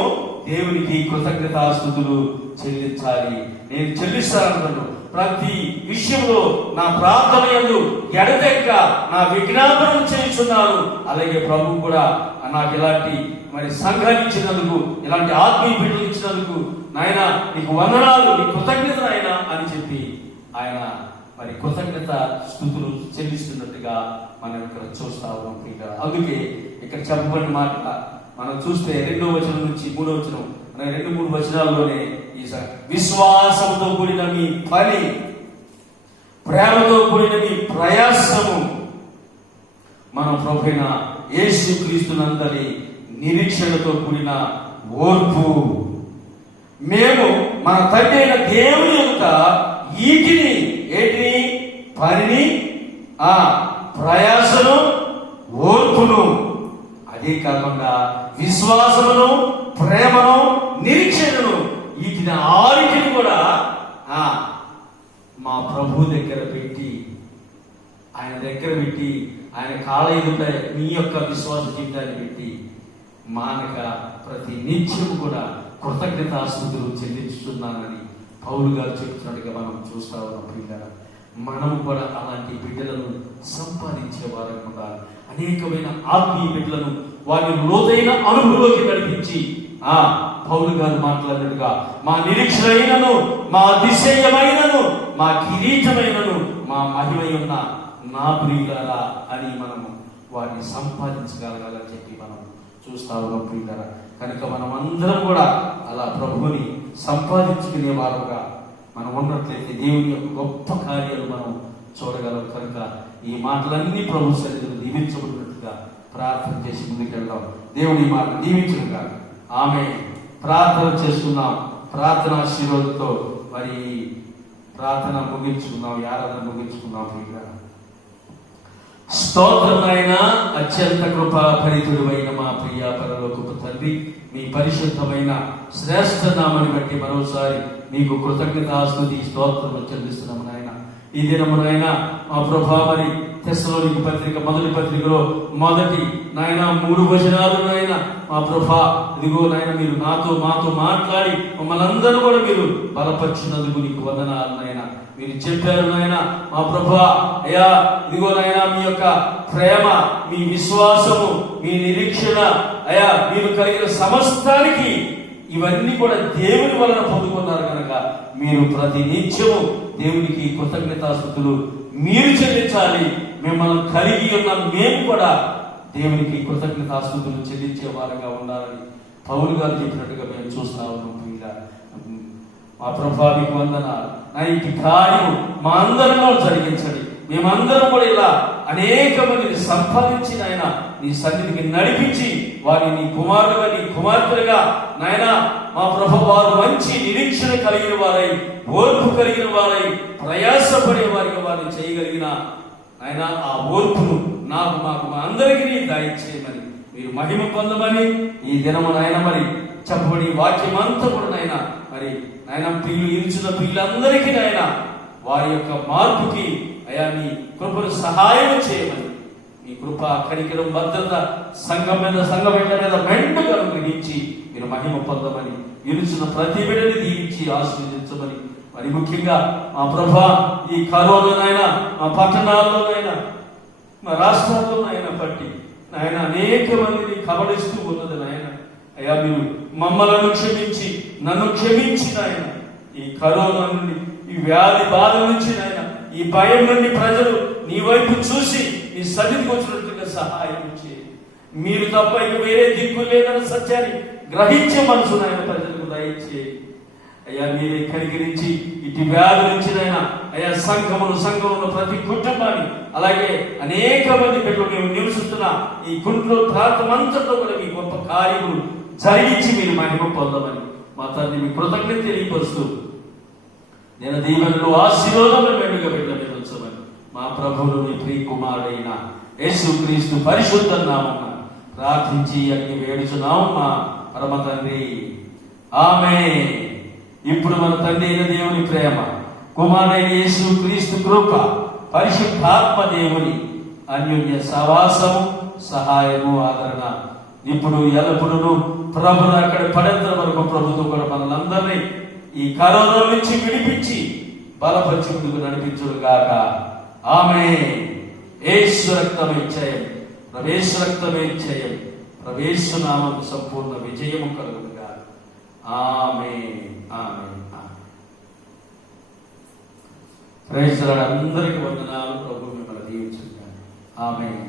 దేవునికి కృతజ్ఞతాస్తుతులు చెల్లించాలి. నేను చెల్లిస్తాను. ప్రతి విషయంలో నా ప్రార్థన యందు ఎడతెక్క నా విజ్ఞాపనం చేస్తున్నాను. అలాగే ప్రభు కూడా నాకు ఇలాంటి మరి సంఘాన్ని ఇచ్చినందుకు, ఇలాంటి ఆత్మీయ బిడ్డలు ఇచ్చినందుకు నాయన నీకు వందనాలు, నీ కృతజ్ఞత నాయన అని చెప్పి ఆయన మరి కృతజ్ఞత స్తుతులు చెల్లిస్తున్నట్టుగా మనం ఇక్కడ చూస్తా ఉన్నాం. అందుకే ఇక్కడ చెప్పబడిన మాట మనం చూస్తే 2వ వచనం నుంచి 3వ వచనం, 2-3 వచనాల్లోనే ఈ విశ్వాసంతో కూడిన మీ పని, ప్రేమతో కూడిన మీ ప్రయాసము, మన ప్రభువైన యేసుక్రీస్తునందరి నిరీక్షణతో కూడిన ఓర్పు, మేము మన తండ్రి అయిన దేవుని యొక్క ఈటిని, ఏటిని? పనిని, ప్రయాసను, ఓర్పును, అదే కాకుండా విశ్వాసమును, ప్రేమను, నిరీక్షణను, వీటిని ఆరిటిని కూడా మా ప్రభు దగ్గర పెట్టి, ఆయన దగ్గర పెట్టి, ఆయన కాళ్ళ ఎదుట మీ యొక్క విశ్వాస జీవితాన్ని పెట్టి మానక ప్రతి నిత్యం కూడా కృతజ్ఞతాస్తుతులు చెల్లించుతున్నానని పౌలు గారు చెప్తున్నట్టుగా మనం చూస్తా ఉన్నాం. పిల్లలు మనము కూడా అలాంటి బిడ్డలను సంపాదించే వారు ఉండాలి. అనేకమైన ఆత్మీయ బిడ్డలను వారిని లోతైన అనుభవంలోకి నడిపించి పౌలు గారు మాట్లాడినట్టుగా మా నిరీక్షణైనను, మా అతిశయమైనను, మా కిరీటమైనను, మా మహిమై ఉన్న నా ప్రియులారా అని మనము వారిని సంపాదించగలగాలని చెప్పి మనం చూస్తా ఉన్నాం. ప్రియులారా, కనుక మనం అందరం కూడా అలా ప్రభువుని సంపాదించుకునే వారుగా మనం ఉన్నట్లయితే దేవుని యొక్క గొప్ప కార్యాలు మనం చూడగలం. కనుక ఈ మాటలన్నీ ప్రభు సన్నిధిలో దీవించబడినట్టుగా ప్రార్థన చేసి ముందుకెళ్దాం. దేవుని మాట దీవించుగా. ఆమె ప్రార్థన చేస్తున్నాం. ప్రార్థన ఆశీర్వాదంతో మరి ప్రార్థన ముగించుకున్నాం, ఆరాధన ముగించుకున్నాం. స్తోత్రమైన అత్యంత కృపా పరితుడు అయిన మా ప్రియ పరలోకపు తండ్రి, మీ పరిశుద్ధమైన శ్రేష్ఠ నామని బట్టి మరోసారి మీకు కృతజ్ఞతాస్తుతి స్తోత్రము చెల్లిస్తున్నాము నాయన. ఈ దినము నాయన మా ప్రభా మరి తెస్సలోనికీ పత్రిక మొదటి పత్రికలో మొదటి నాయన 3 వచనాలు నాయన మా ప్రభా, ఇదిగో నాయన మీరు మాతో మాట్లాడి మమ్మల్ని అందరూ కూడా మీరు బలపరిచినందుకు నీకు వందనాలు నాయన. మీరు చెప్పారు నాయన మా ప్రభా, అయ్యా ఇదిగో నాయన మీ యొక్క ప్రేమ, మీ విశ్వాసము, మీ నిరీక్షణ, అయ్యా మీరు కలిగిన సమస్తానికి ఇవన్నీ కూడా దేవుని వలన పొందుకున్నారు కనుక మీరు ప్రతి నిత్యము దేవునికి కృతజ్ఞతాస్తుతులు మీరు చెల్లించాలి. మిమ్మల్ని కలిగి ఉన్న మేము కూడా దేవునికి కృతజ్ఞతాస్తుతులు చెల్లించే వారంగా ఉండాలని పౌలు గారు చెప్పినట్టుగా మేము చూస్తా ఉన్నాం. మా ప్రభా మీకు వందనాలు. నా ఇంటి కార్యం మా అందరిలో జరిగించండి. మేమందరం కూడా ఇలా అనేక మందిని సంపాదించి నాయన నీ సన్నిధికి నడిపించి వారిని నీ కుమారులుగా, నీ కుమార్తెలుగా నాయన మా ప్రభు వారు మంచి నిరీక్షణ కలిగిన వారై, ఓర్పు కలిగిన వారై, ప్రయాసపడే వారికి వారిని చేయగలిగిన ఆయన ఆ ఓర్పును మాకు మా అందరికీ దయచేయమని, మీరు మహిమ పొందమని ఈ దినము నాయన మరి చెప్పబడి వాక్యం అంతా కూడా నాయన మరి నాయన పిల్లలు ఇరుచున్న పిల్లలందరికీ నాయన వారి యొక్క మార్పుకి అయా నీ కృపను సహాయం చేయమని, మీ కృప కనికరం భద్రత సంఘం మీద మెండుగా గ్రహించి మీరు మహిమ పొందమని, ఇరుచున్న ప్రతి బిడ్డని దీవించి ఆశీర్వదించమని, మరి ముఖ్యంగా మా ప్రభా ఈ కరోనానైనా మా పట్టణాల్లోనైనా మా రాష్ట్రాల్లో నాయన పట్టి నాయన అనేక మందిని కబళిస్తూ ఉన్నది నాయన. అయ్యా మీరు మమ్మలను క్షమించి నన్ను క్షమించి నాయన ఈ కరోనా నుండి, ఈ వ్యాధి బాధ నుంచి నాయన, ఈ భయం నుండి ప్రజలు నీ వైపు చూసి నీ సన్నిధికి వచ్చినట్లుగా సహాయం చేయి. మీరు తప్ప ఇక వేరే దిక్కు లేదన్న సత్యాన్ని గ్రహించే మనసు నాయన ప్రజలకు దయచేయి. అయ్యా మీరే కనికరించి ఇటు వ్యాధి నుంచి నాయన అయ్యా సంఘమును ప్రతి కుటుంబాన్ని, అలాగే అనేక మంది బిడ్డలు మేము నివసిస్తున్న ఈ గుంటూరు ప్రాంతం అంతట్లో కూడా మీ గొప్ప కార్యములు జరిగించి మీరు మహిమ పొందమని మా తండ్రి మీ కృతజ్ఞత తెలియపరుస్తూ నేను దీవెనలు ఆశీర్వాదములు మెండుగా బిడ్డలు ఉంచమని మా ప్రభువును మీ ప్రియ కుమారుడైన యేసుక్రీస్తు పరిశుద్ధ నామమున ప్రార్థించి అడిగి వేడుచున్నాము మా పరమ తండ్రి, ఆమేన్. ఇప్పుడు మన తండ్రి అయిన దేవుని ప్రేమ, కుమారుడైన యేసుక్రీస్తు కృప, పరిశుద్ధాత్మ దేవుని అన్యోన్య సహవాసము, సహాయము, ఆదరణ ఇప్పుడు ఎల్లప్పుడూ ప్రభును అక్కడ పడేంత వరకు ప్రభుత్వం కూడా మనందరినీ ఈ కరోనా నుంచి విడిపించి బలపరిచి ముందుకు నడిపించుడు గాక. ఆమేన్. యేసు రక్తమే జయం, ప్రవేశ రక్తమే జయం, ప్రవేశ నామము సంపూర్ణ విజయము కలుగును గాక. Amen. Amen. Praise the lord. అందరికీ వందనాలు. ప్రభు మిమ్మల్ని దీవించుగాక. ఆమేన్.